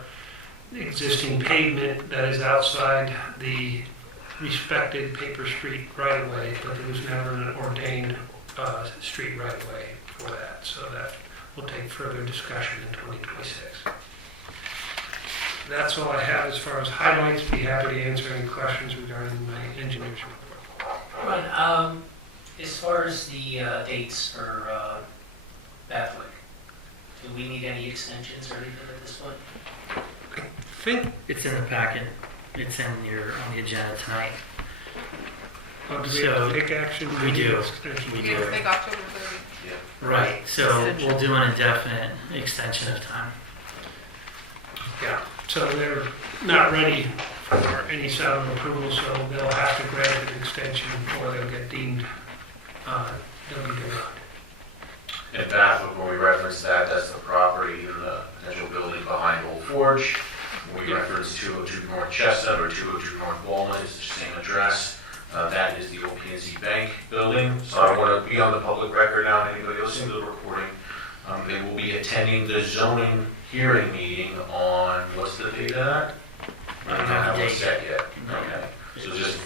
existing pavement that is outside the respected paper street right-of-way, but there was never an ordained street right-of-way for that. So that will take further discussion in 2026. That's all I have as far as highlights. Be happy to answer any questions regarding my engineer's report. Ron, as far as the dates for Bathwick, do we need any extensions or anything at this point? I think It's in the packet. It's on the agenda tonight. do we have to take action? We do. We You do. think October 30th? Right. So we'll do an indefinite extension of time. Yeah. So they're not ready for any sound approval, so they'll have to grant an extension or they'll get deemed, they'll be denied. In Bathwick, when we reference that, that's the property and the potential building behind Old Forge. When we reference 202 North Chestnut or 202 North Walnut, it's the same address. That is the old P&Z Bank building. So I don't want to be on the public record now, and anybody listening to the recording. They will be attending the zoning hearing meeting on, what's the date of that? I don't have it set yet. Okay. So just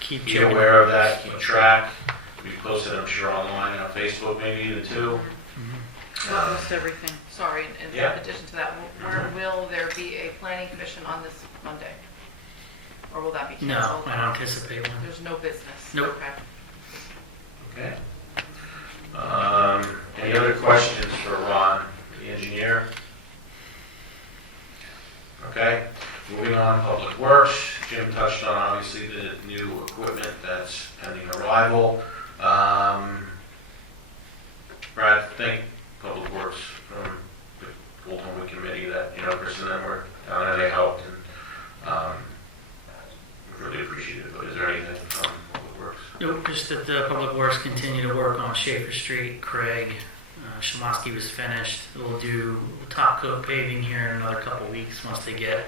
Keep be checking. aware of that, keep track. We posted, I'm sure, online and on Facebook, maybe the 2. Almost everything. Sorry, in Yeah. addition to that, where will there be a planning commission on this Monday? Or will that be No, canceled? I don't anticipate one. There's no business? Nope. Okay. Okay. Any other questions for Ron, the engineer? Okay, moving on, Public Works. Jim touched on obviously the new equipment that's pending arrival. Brad, thank Public Works from the Old Homewood Committee that, Chris and them were down there, they helped, and really appreciate it. But is there anything from Public Works? Nope, just that the Public Works continue to work on Schaefer Street. Craig Shimoski was finished. They'll do top coat paving here in another couple weeks once they get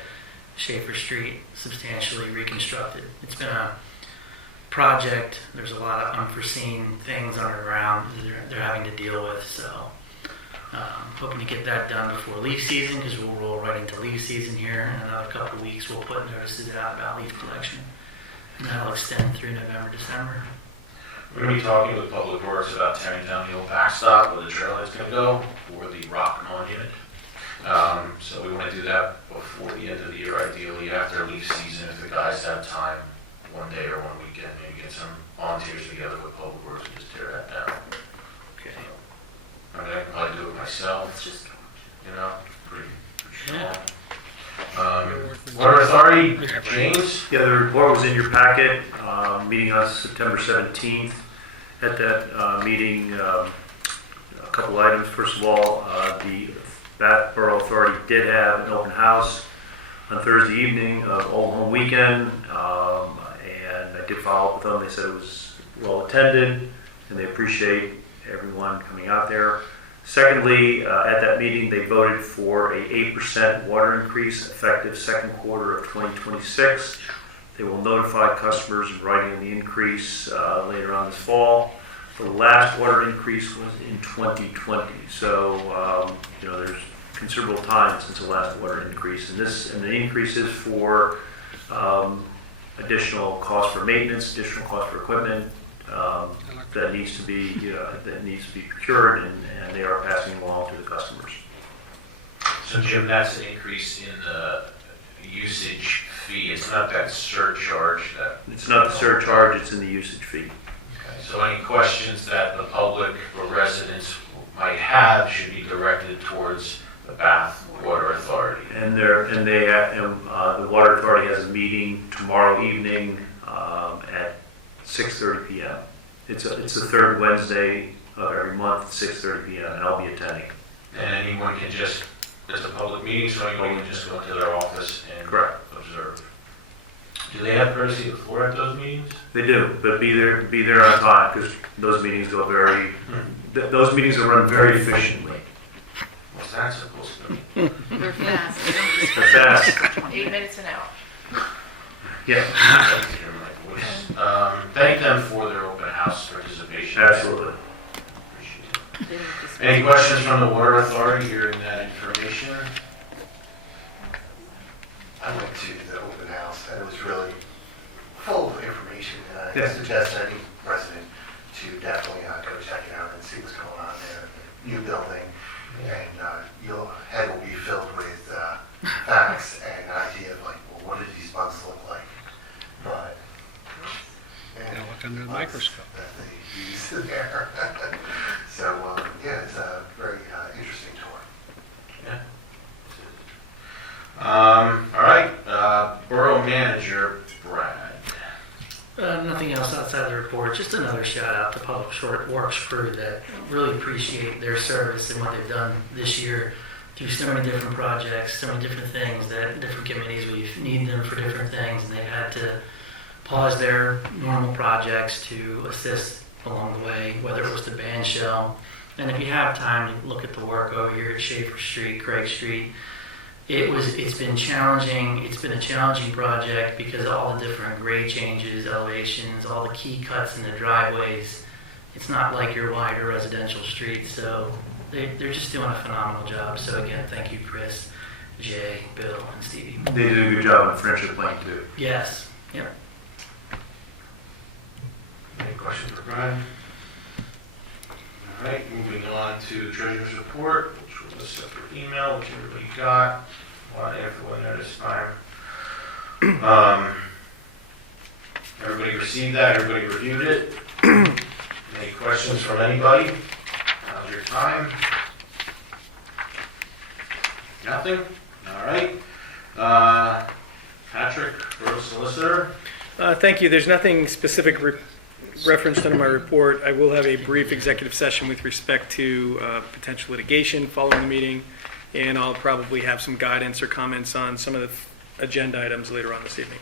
Schaefer Street substantially reconstructed. It's been a project. There's a lot of unforeseen things underground they're having to deal with. So hoping to get that done before leaf season, because we'll roll right into leaf season here. In another couple weeks, we'll put notices out about leaf collection. And that'll extend through November, December. We're going to be talking with Public Works about tearing down the old backstop where the trailhead's going to go for the rock monument. So we want to do that before the end of the year, ideally after leaf season, if the guys have time, one day or one weekend, maybe get some volunteers together with Public Works and just tear that down. Okay. I mean, I can probably do it myself, pretty small. Water Authority, James? Yeah, the report was in your packet, meeting on September 17th. At that meeting, a couple items. First of all, the Bath Borough Authority did have an open house on Thursday evening of Old Home Weekend, and I did follow up with them. They said it was well attended, and they appreciate everyone coming out there. Secondly, at that meeting, they voted for a 8% water increase effective second quarter of 2026. They will notify customers in writing of the increase later on this fall. The last water increase was in 2020, so there's considerable time since the last water increase, and the increase is for additional cost for maintenance, additional cost for equipment that needs to be procured, and they are passing along to the customers. So Jim, that's an increase in the usage fee. It's not that surcharge that... It's not the surcharge, it's in the usage fee. Okay. So any questions that the public or residents might have should be directed towards the Bath Water Authority. And the Water Authority has a meeting tomorrow evening at 6:30 p.m. It's the third Wednesday of every month at 6:30 p.m. and I'll be attending. And anyone can just, it's a public meeting, so anyone can just go into their office and Correct. observe. Do they have courtesy of the floor at those meetings? They do, but be there on time, because those meetings go those meetings are run very efficiently. What's that supposed to mean? They're fast. They're fast. 8 minutes an hour. Yeah, Thank them for their open house participation. absolutely. Appreciate it. Any questions from the Water Authority hearing that information? I went to the open house and it was really full of information. And I Yeah. suggest any resident to definitely go check it out and see what's going on there. New building, and your head will be filled with facts and an idea of what do these bugs look like? But Look under the microscope. that they use there. So it's a very interesting tour. All right, Borough Manager Brad. Nothing else outside the report. Just another shout out to Public Works crew that really appreciate their service and what they've done this year through so many different projects, so many different things that different committees we've needed them for different things, and they've had to pause their normal projects to assist along the way, whether it was the band shell. And if you have time to look at the work over here at Schaefer Street, Craig Street, it's been challenging. It's been a challenging project because of all the different grade changes, elevations, all the key cuts in the driveways. It's not like your wider residential street, so they're just doing a phenomenal job. So again, thank you, Chris, Jay, Bill, and Stevie. They did a good job on Friendship Lane too. Yes. Yep. Any questions for Brian? All right, moving on to the treasurer's report, which was a separate email, which everybody got. A lot of info in there this time. Everybody received that, everybody reviewed it. Any questions from anybody? Now's your time. Nothing? All right. Patrick, Borough Solicitor. Thank you. There's nothing specific referenced in my report. I will have a brief executive session with respect to potential litigation following the meeting, and I'll probably have some guidance or comments on some of the agenda items later on this evening.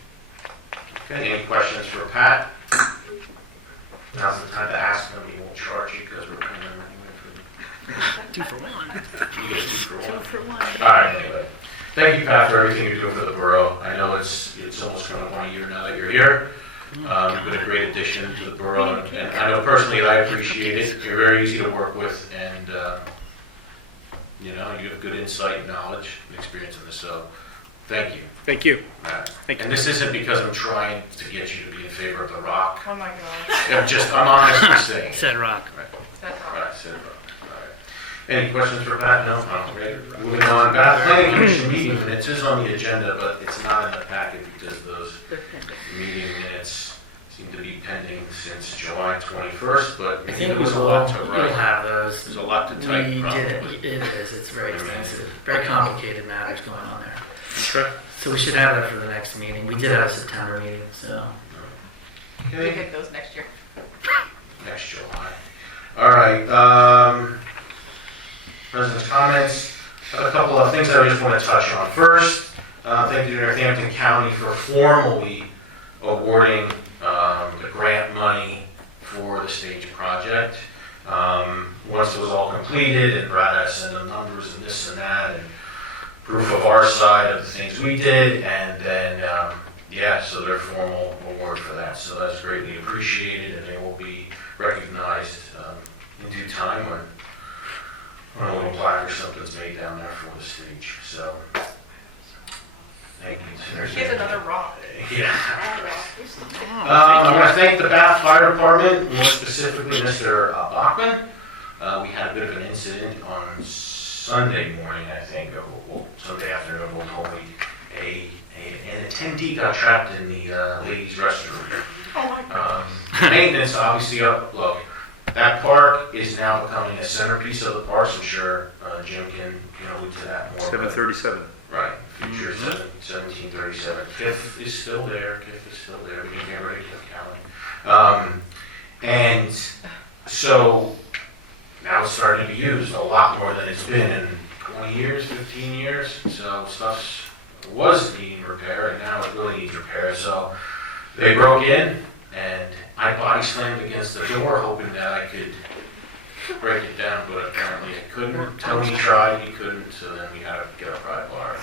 Okay, any questions for Pat? Now's the time to ask them. We won't charge you because we're coming in anyway. 2 for 1. You get 2 for 1. 2 for 1. All right, anyway. Thank you, Pat, for everything you're doing for the borough. I know it's almost coming up on a year now that you're here. You've been a great addition to the borough, and I know personally that I appreciate it. You're very easy to work with, and you know, you have good insight, and knowledge, and experience in this. So, thank you. Thank you. Thank you. And this isn't because I'm trying to get you to be in favor of the rock. Oh my God. I'm honestly saying. Said Rock. Right. That's all. Right, said rock. All right. Any questions for Pat? No? Okay. Moving on. Bath Planning Commission meeting minutes is on the agenda, but it's not in the packet because those meeting minutes seem to be pending since July 21st, but I think there was a lot to we'll write. have those. There's a lot to type. We probably. did it. It is. It's very extensive. Very complicated matters going on there. Okay. So we should have that for the next meeting. We did have a September meeting, so. We Okay. get those next year. Next July. All right. President's comments. I have a couple of things I just want to touch on. First, thank you to Northampton County for formally awarding the grant money for the stage project. Once it was all completed, and Brad had sent them numbers and this and that, and proof of our side of the things we did, and then, so their formal award for that. So that's greatly appreciated, and they will be recognized in due time when a little plaque or something's made down there for the stage. So, thank you. Here's another rock. Yeah. I want to thank the Bath Fire Department, more specifically Mr. Bachman. We had a bit of an incident on Sunday morning, I think, or Sunday afternoon, when an attendee got trapped in the ladies' restroom. Oh my God. Maintenance, obviously, look, that park is now becoming a centerpiece of the parks. I'm sure Jim can allude to that more. 737. Right, future 1737. KIF is still there. We can get rid of KIF County. And so now it's starting to be used a lot more than it's been in 20 years, 15 years. So stuff was needing repair, and now it really needs repair. So they broke in, and I body slammed against the door, hoping that I could break it down, but apparently I couldn't. Tony tried, he couldn't, so then we had to get a pry bar.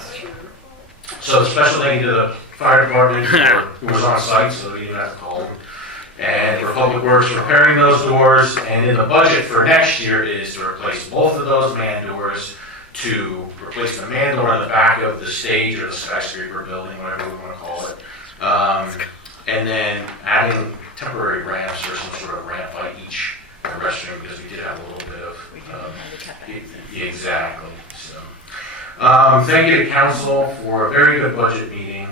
So special thank you to the fire department who was on site, so we didn't have to call them. And for Public Works repairing those doors, and in the budget for next year is to replace both of those man doors, to replace the man door on the back of the stage or the skyscraper building, whatever we want to call it. And then adding temporary ramps or some sort of ramp by each restroom, because we did have a little bit of exactly. So, thank you to council for a very good budget meeting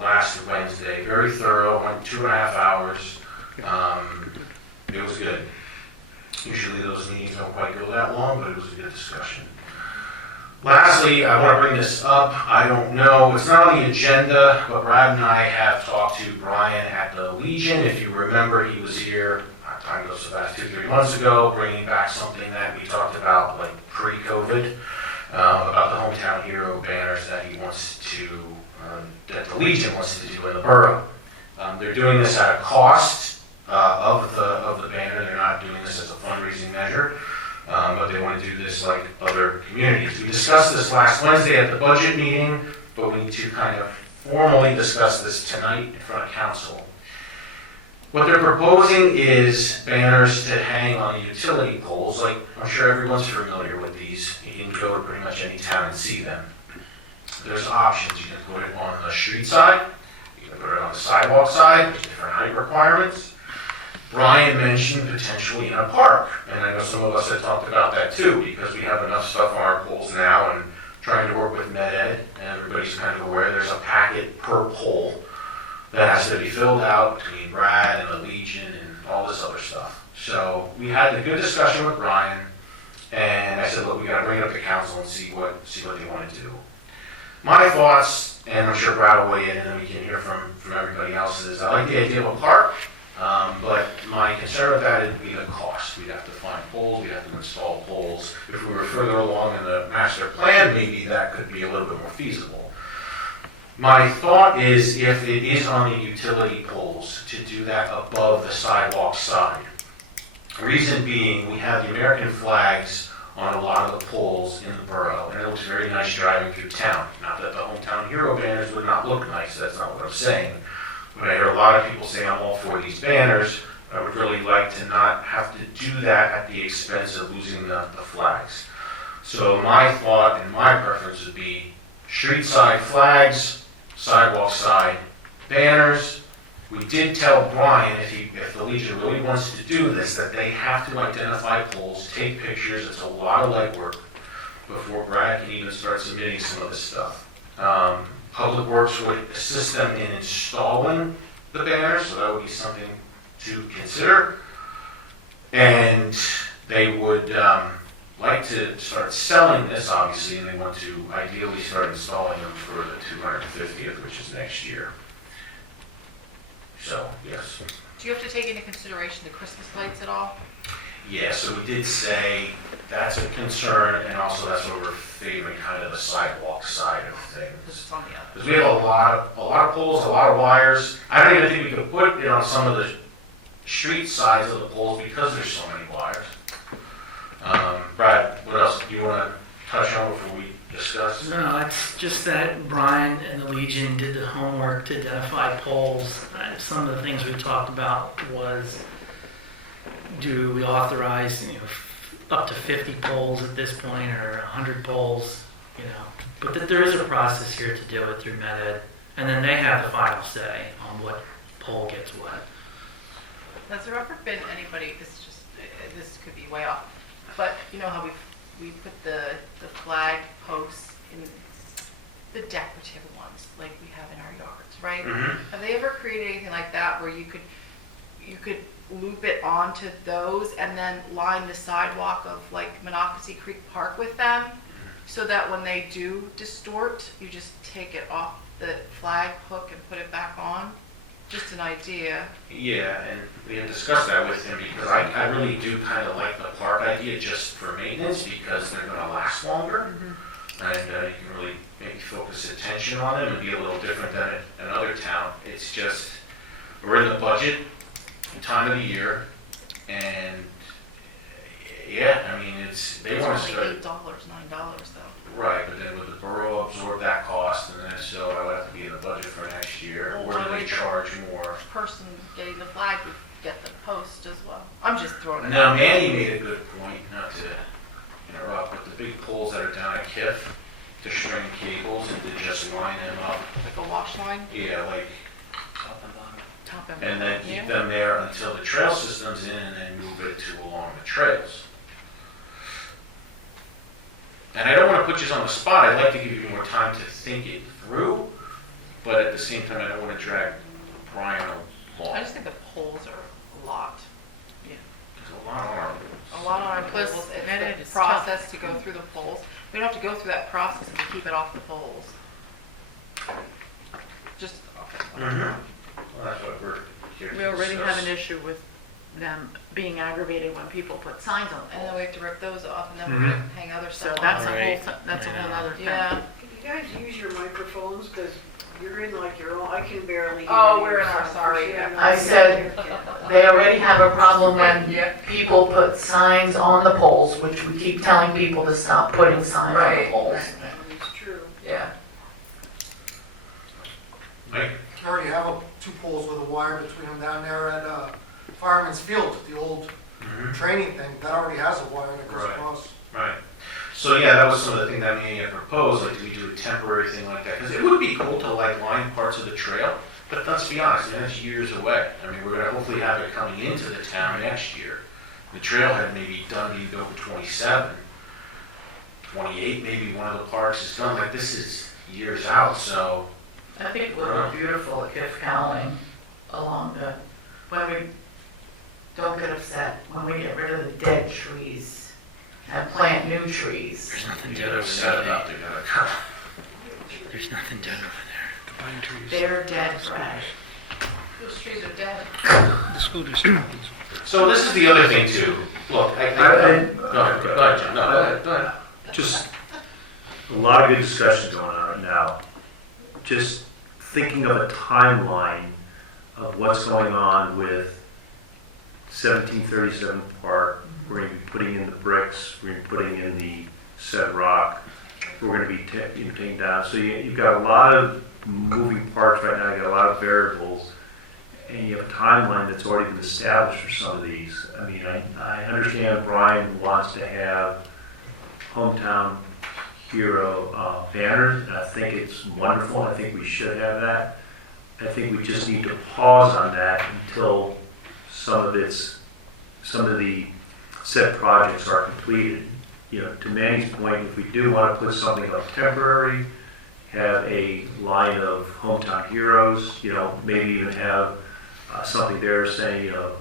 last Wednesday. Very thorough, went 2.5 hours. It was good. Usually those meetings don't quite go that long, but it was a good discussion. Lastly, I want to bring this up. I don't know, it's not on the agenda, but Brad and I have talked to Brian at the Legion. If you remember, he was here, time goes about 2-3 months ago, bringing back something that we talked about like pre-COVID, about the Hometown Hero banners that he wants to, that the Legion wants to do in the borough. They're doing this at a cost of the banner. They're not doing this as a fundraising measure. But they want to do this like other communities. We discussed this last Wednesday at the budget meeting, but we need to kind of formally discuss this tonight in front of council. What they're proposing is banners to hang on utility poles. Like, I'm sure everyone's familiar with these. You can go to pretty much any town and see them. There's options. You can put it on the street side. You can put it on the sidewalk side. There's different height requirements. Brian mentioned potentially in a park, and I know some of us had talked about that too, because we have enough stuff on our poles now, and trying to work with Med Ed, and everybody's kind of aware there's a packet per pole that has to be filled out between Brad and the Legion and all this other stuff. So we had a good discussion with Brian, and I said, look, we gotta bring it up to council and see what they want to do. My thoughts, and I'm sure Brad will weigh in, and then we can hear from everybody else, is I like the idea of a park, but my concern with that would be the cost. We'd have to find poles, we'd have to install poles. If we were further along in the master plan, maybe that could be a little bit more feasible. My thought is, if it is on the utility poles, to do that above the sidewalk side. Reason being, we have the American flags on a lot of the poles in the borough, and it looks very nice driving through town. Not that the hometown hero banners would not look nice, that's not what I'm saying. But I hear a lot of people say I'm all for these banners. I would really like to not have to do that at the expense of losing the flags. So my thought and my preference would be street side flags, sidewalk side banners. We did tell Brian, if the Legion really wants to do this, that they have to identify poles, take pictures. It's a lot of legwork before Brad can even start submitting some of this stuff. Public Works would assist them in installing the banners, so that would be something to consider. And they would like to start selling this, obviously, and they want to ideally start installing them for the 250th, which is next year. So, yes. Do you have to take into consideration the Christmas lights at all? Yeah, so we did say that's a concern, and also that's what we're favoring, kind of the sidewalk side of things. It's on the other. Because we have a lot of poles, a lot of wires. I don't even think we could put it on some of the street sides of the poles because there's so many wires. Brad, what else do you want to touch on before we discuss? No, it's just that Brian and the Legion did the homework to identify poles. Some of the things we talked about was, do we authorize, up to 50 poles at this point, or 100 poles, But that there is a process here to do it through Med Ed, and then they have the final say on what pole gets what. Has there ever been anybody, this could be way off, but you know how we put the flag posts in the decorative ones like we have in our yards, right? Mm-hmm. Have they ever created anything like that where you could loop it onto those and then line the sidewalk of like Monocacy Creek Park with them, so that when they do distort, you just take it off the flag hook and put it back on? Just an idea. Yeah, and we had discussed that with him because I really do kind of like the park idea just for maintenance because they're going to last longer. Mm-hmm. And you can really maybe focus attention on them and be a little different than another town. It's just, we're in the budget time of the year, and yeah, I mean, they want to start. It's only $8, $9 though. Right, but then would the borough absorb that cost, and then if so, I would have to be in the budget for next year, or do they charge more? Person getting the flag would get the post as well. I'm just throwing it Now, out. Manny made a good point, not to interrupt, but the big poles that are down at KIF, to string cables and to just line them up. Like a wash line, Yeah, like, top and and then keep them there until the trail system's in, and then move it to along the trails. And I don't want to put you on the spot, I'd like to give you more time to think it through, but at the same time, I don't want to drag Brian along. I just think the poles are a lot. There's a lot on our A lot on our Plus, poles. and It's it's the process to go through the poles. We don't have to go through that process to keep it off the poles. Just, okay. Mm-hmm. Well, that's what we're here to We already have discuss. an issue with them being aggravated when people put signs on And them. then we have to rip those off, and then Mhm. we're gonna hang other So stuff on. that's a Right. whole, that's a I whole know. other thing. Yeah. Can you guys use your microphones, because you're in like your own, I can barely hear Oh, you, we're in our, so sorry. yeah, I said they already have a problem when people put signs on the poles, which we keep telling people to stop putting signs on the Right. poles. It's true. Yeah. Mike? I already have two poles with a wire between them down there at Fireman's Field, the old Mm-hmm. training thing. That already has a wire that goes Right. across. Right. So yeah, that was some of the things that Manny had proposed, like do we do a temporary thing like that? Because it would be cool to like line parts of the trail But let's be honest, that's years away. I mean, we're gonna hopefully have it coming into the town next year. The trailhead may be done, be built in 27, 28, maybe one of the parks is done. Like, this is years out, so. I think it would look beautiful at Gift County along the, when we don't get upset, when we get rid of the dead trees and plant new trees. There's nothing You dead get over upset there. about they're gonna come. There's nothing dead over there. The pine trees. They're dead, Brad. Those trees are dead. The school district. So this is the other thing too. Look, go ahead, Jim. No, go ahead. Just a lot of good discussion going on right now. Just thinking of a timeline of what's going on with 1737 Park. We're going to be putting in the bricks. We're going to be putting in the set rock. We're going to be taking down. So you've got a lot of moving parts right now. You've got a lot of variables. And you have a timeline that's already been established for some of these. I mean, I understand Brian wants to have hometown hero banner, and I think it's wonderful. I think we should have that. I think we just need to pause on that until some of the set projects are completed. You know, to Manny's point, if we do want to put something up temporary, have a line of hometown heroes, you know, maybe even have something there saying, you know,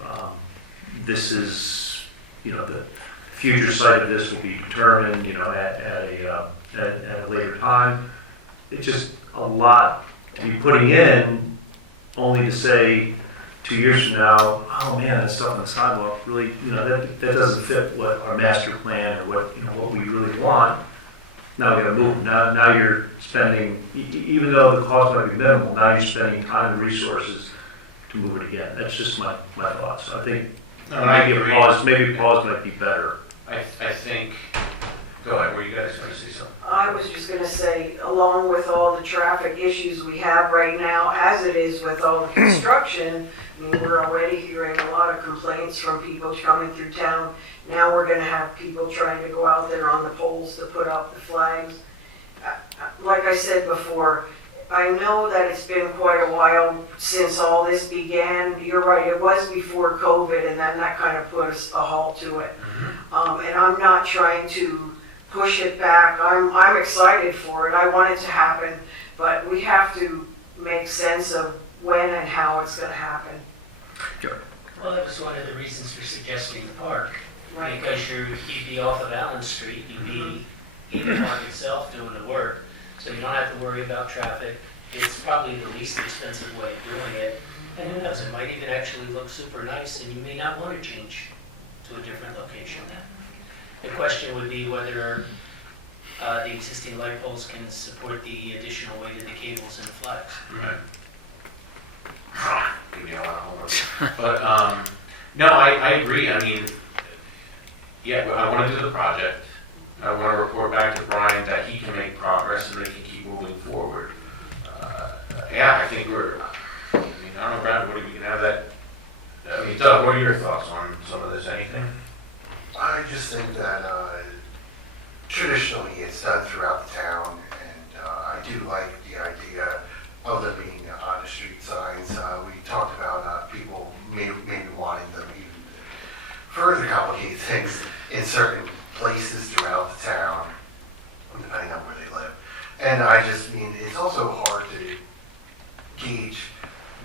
this is, you know, the future site of this will be determined, you know, at a later time. It's just a lot to be putting in, only to say 2 years from now, oh man, that stuff on the sidewalk really, you know, that doesn't fit what our master plan or what, you know, what we really want. Now we got to move. Now you're spending, even though the cost might be minimal, now you're spending time and resources to move it again. That's just my thoughts. I think maybe pause might be better. I think, go ahead, were you guys going to say something? I was just gonna say, along with all the traffic issues we have right now, as it is with all the construction, I mean, we're already hearing a lot of complaints from people coming through town. Now we're gonna have people trying to go out there on the poles to put up the flags. Like I said before, I know that it's been quite a while since all this began. You're right, it was before COVID, and then that kind of put a halt to it. And I'm not trying to push it back. I'm excited for it. I want it to happen, but we have to make sense of when and how it's going to happen. Well, that was one of the reasons for suggesting the park. Right. Because you'd be off of Allen Street, you'd be in the park itself doing the work, so you don't have to worry about traffic. It's probably the least expensive way of doing it. And who knows, it might even actually look super nice, and you may not want to change to a different location then. The question would be whether the existing light poles can support the additional weight of the cables and the flags. Right. Give me a lot of homework. But, no, I agree. I mean, yeah, I want to do the project. I want to report back to Brian that he can make progress and they can keep moving forward. Yeah, I think I don't know, Brad, what do we can have that? I mean, Doug, what are your thoughts on some of this? Anything? I just think that traditionally it's done throughout the town, and I do like the idea of them being on the street signs. We talked about people maybe wanting them even further complicate things in certain places throughout the town, depending on where they live. And I just mean, it's also hard to gauge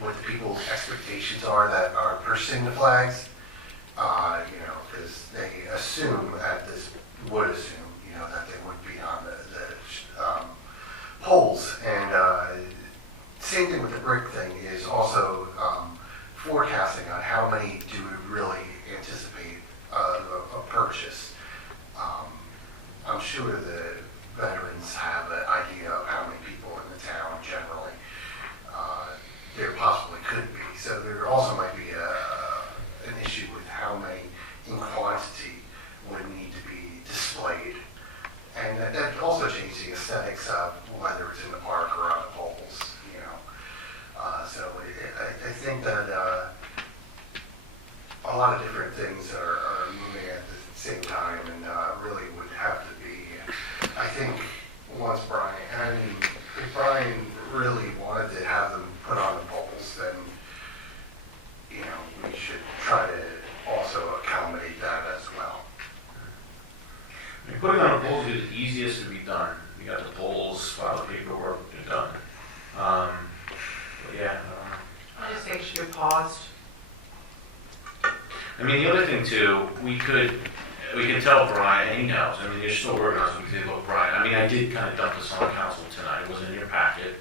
what the people's expectations are that are purchasing the flags. You know, because they would assume, you know, that they would be on the poles. And same thing with the brick thing is also forecasting on how many do we really anticipate a purchase. I'm sure the veterans have an idea of how many people in the town generally there possibly could be. So there also might be an issue with how many in quantity would need to be displayed. And that also changes the aesthetics of whether it's in the park or on the poles, you know. So I think that a lot of different things are moving at the same time, and really would have to be, I think, once if Brian really wanted to have them put on the poles, I mean, the other thing too, we could tell Brian, and he knows, I mean, you're still working on something, we could say, look, Brian, I mean, I did kind of dump this on council tonight, it wasn't in your packet.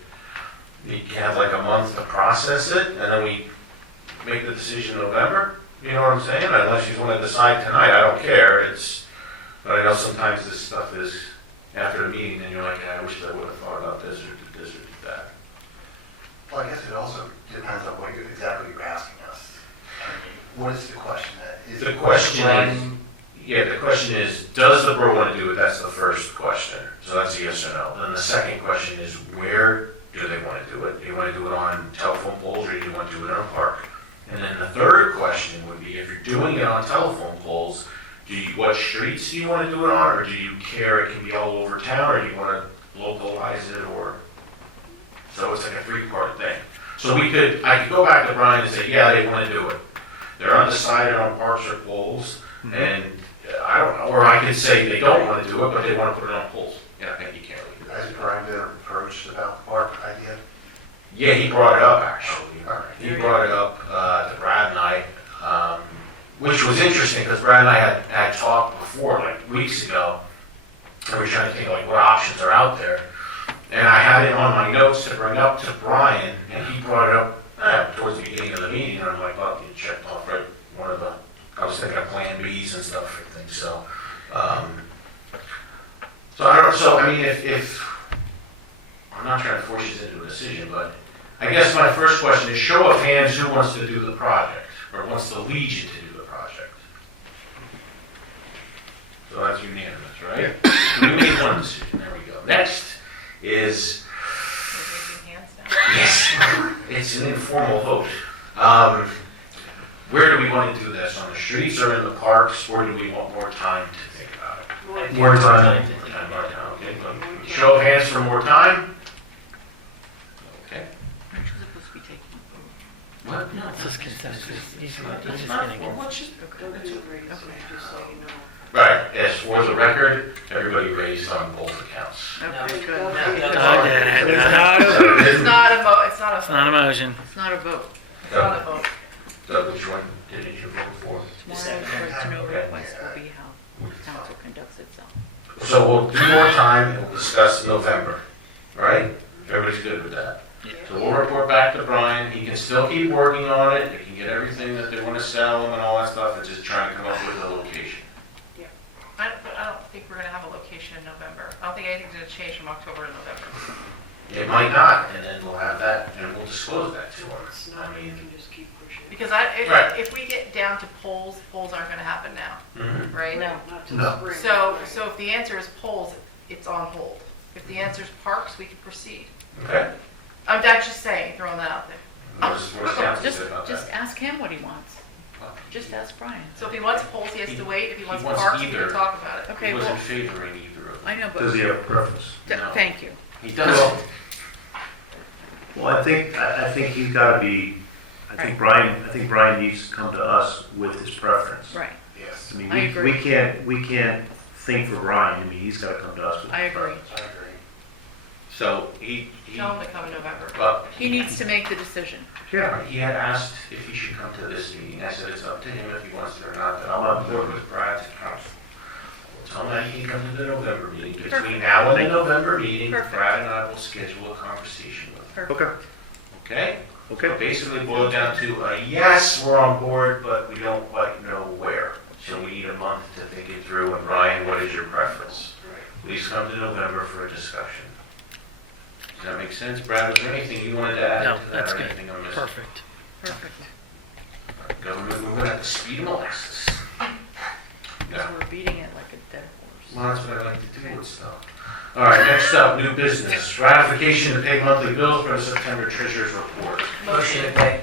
You have like a month to process it, and then we make the decision in November, you know what I'm saying? Unless you want to decide tonight, I don't care, but I know sometimes this stuff is, after the meeting, and you're like, I wish I would have thought about this, or did this, or did that. Well, I guess it also depends on what exactly you're asking us. I mean, what is the question that is? The question is, yeah, the question is, does the borough want to do it? That's the first question. So that's a yes or no. Then the second question is, where do they want to do it? Do you want to do it on telephone poles, or do you want to do it in a park? And then the third question would be, if you're doing it on telephone poles, what streets do you want to do it on, or do you care it can be all over town, or do you want to localize it, or? So it's like a three-part thing. So I could go back to Brian and say, yeah, they want to do it. They're undecided on parks or poles, and I don't know, or I could say they don't want to do it, but they want to put it on poles. Yeah, I think you can't really do that. Has Brian been approached about the park idea? Yeah, he brought it up, actually. He brought it up to Brad and I, which was interesting, because Brad and I had talked before, like weeks ago, and we were trying to think like what options are out there. And I had it on my notes to bring up to Brian, and he brought it up towards the beginning of the meeting, and I'm like, well, you checked off right one of the, I was thinking of plan Bs and stuff for things, so. I mean, if, I'm not trying to force you into a decision, but I guess my first question is, show of hands, who wants to do the project, or wants to lead you to do the project? So that's unanimous, right? We made one decision, there we go. Next is, yes, it's an informal vote. Where do we want to do this, on the streets or in the parks, or do we want more time to think about it? More time. Okay, show of hands for more time? Okay. What? No, it's just consensus. He's just That's getting not, it. well, let's just, Don't do it, just so you know. right, yes, for the record, everybody raised on both accounts. Okay, good. Oh, No, yeah, It's not a vote, it's not a It's not a motion. It's not a vote. It's not a vote. So which one did you vote for? Tomorrow's first no request will be how council conducts itself. So we'll do more time and we'll discuss in November, right? Everybody's good with that? So we'll report back to Brian, he can still keep working on it, they can get everything that they want to sell and all that stuff, it's just trying to come up with a location. But I don't think we're gonna have a location in November. I don't think anything's gonna change from October to November. It might not, and then we'll have that, and we'll disclose that to them. It's not, you can just keep pushing. Because Right. if we get down to polls aren't gonna happen now, Mhm. right? No. Not till No. spring. So if the answer is polls, it's on hold. If the answer is parks, we can proceed. Okay? I'm just saying, throwing that out there. What does council Just, say about just that? ask him what he wants. Just ask Brian. So if he wants polls, he has to wait. If he wants wants parks, we either. can talk about it. He Okay, well, wasn't favoring either of them. I know, but, Does he have a preference? No. thank you. He doesn't. Well, I think he's got to be, I think Brian needs to come to us with his preference. Right, Yes. I mean, I agree. we can't think for Brian, I mean, he's got to come to us with I his agree. preference. I agree. So he, Tell him to come in November. but He needs to make the decision. Yeah. he had asked if he should come to this meeting. I said it's up to him if he wants to or not, that I'm on board with Brad's council. Tell him that he can come to the November meeting. Between now and the November meeting, Perfect. Brad and I will schedule a conversation with him. Perfect. Okay, Okay? okay. So basically boiled down to a yes, we're on board, but we don't quite know where. So we need a month to think it through. And Brian, what is your preference? Please come to November for a discussion. Does that make sense? Brad, was there anything you wanted to add No, to that that's or good. anything I'm missing? Perfect. Perfect. Government moving at the speed of molasses. So No. we're beating it like a dead horse. Well, that's what I like to do with stuff. All right, next up, new business. Ratification to pay monthly bills for the September treasurer's report. Motion to pay.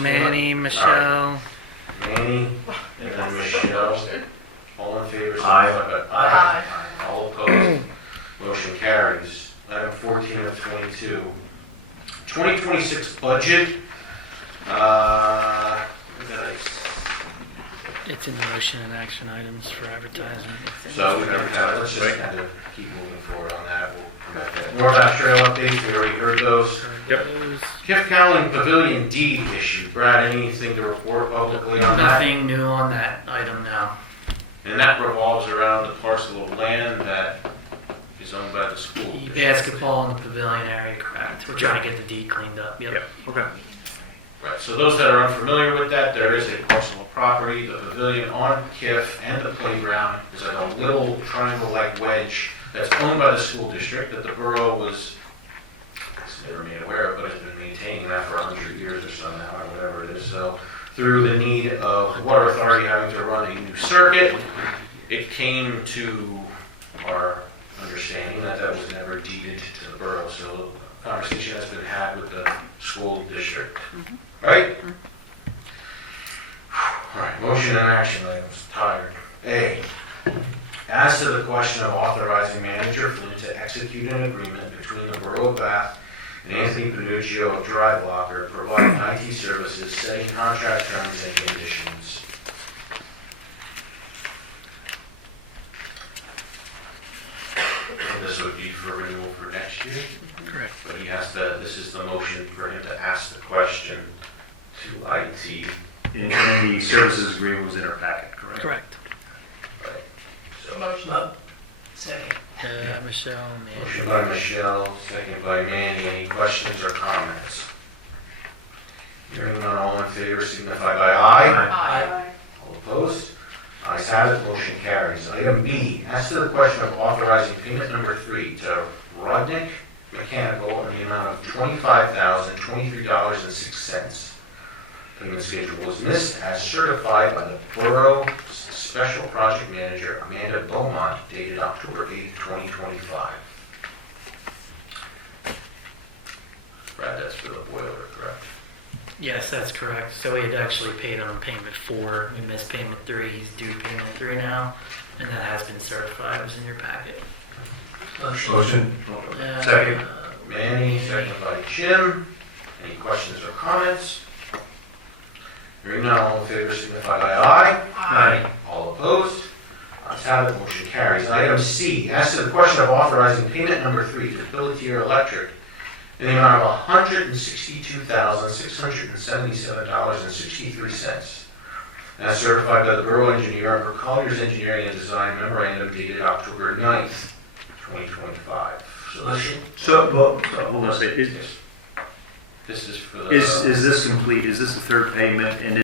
Manny, Michelle. Manny, and then Michelle. All in favor, say Aye. aye. All opposed. Motion carries. Item 14 of 22. 2026 budget. What did I It's in the motion and action items for advertising. So let's just kind of keep moving forward on that. We'll come back to that. North Ave Trail updates, we already heard those. Yep. Tiff Cowling Pavilion deed issue. Brad, anything to report publicly on that? Nothing new on that item now. And that revolves around the parcel of land that is owned by the school. The basketball in the pavilion area, correct. We're trying to get the deed cleaned up. Yep. Okay. Right, so those that are unfamiliar with that, there is a parcel of property, the pavilion on KIF and the playground is like a little triangle-like wedge that's owned by the school district that the borough was, it's never made aware of, but has been maintaining that for 100 years or so now, or whatever it is. So through the need of the water authority having to run a new circuit, it came to our understanding that that was never deeded to the borough. So a conversation has been had with the school district. Right? All right, motion and action items, tired. A, as to the question of authorizing manager Flynn to execute an agreement between the Borough of Bath and Anthony Panuccio of Drive Locker providing IT services, setting contract terms and conditions. And this would be for renewal for next year? Correct. But he has to, this is the motion for him to ask the question to IT. And the services agreement was in our packet, correct? Correct. Right. So, Motion. Second. Michelle, man. motion by Michelle, second by Manny. Any questions or comments? Hearing none, all in favor signify by aye. Aye. All opposed? Ayes have it, motion carries. Item B, as to the question of authorizing payment number 3 to Rodnick Mechanical in the amount of $25,023.06. Payment schedule was missed as certified by the Borough Special Project Manager Amanda Beaumont, dated October 8, 2025. Brad, that's for the boiler, correct? Yes, that's correct. So we had actually paid on payment 4. We missed payment 3. He's due payment 3 now, and that has been certified. It was in your packet. Motion. Uh, Second. Manny, second by Jim. Any questions or comments? Hearing none, all in favor signify by aye. Aye. All opposed? Ayes have it, motion carries. Item C, as to the question of authorizing payment number 3 to Pelletier Electric in the amount of $162,677.63. As certified by the Borough Engineer and per Colliers Engineering and Design Memorandum dated October 9th, 2025. So, well, hold on a second. This is for the... Is this complete? Is this the third payment? And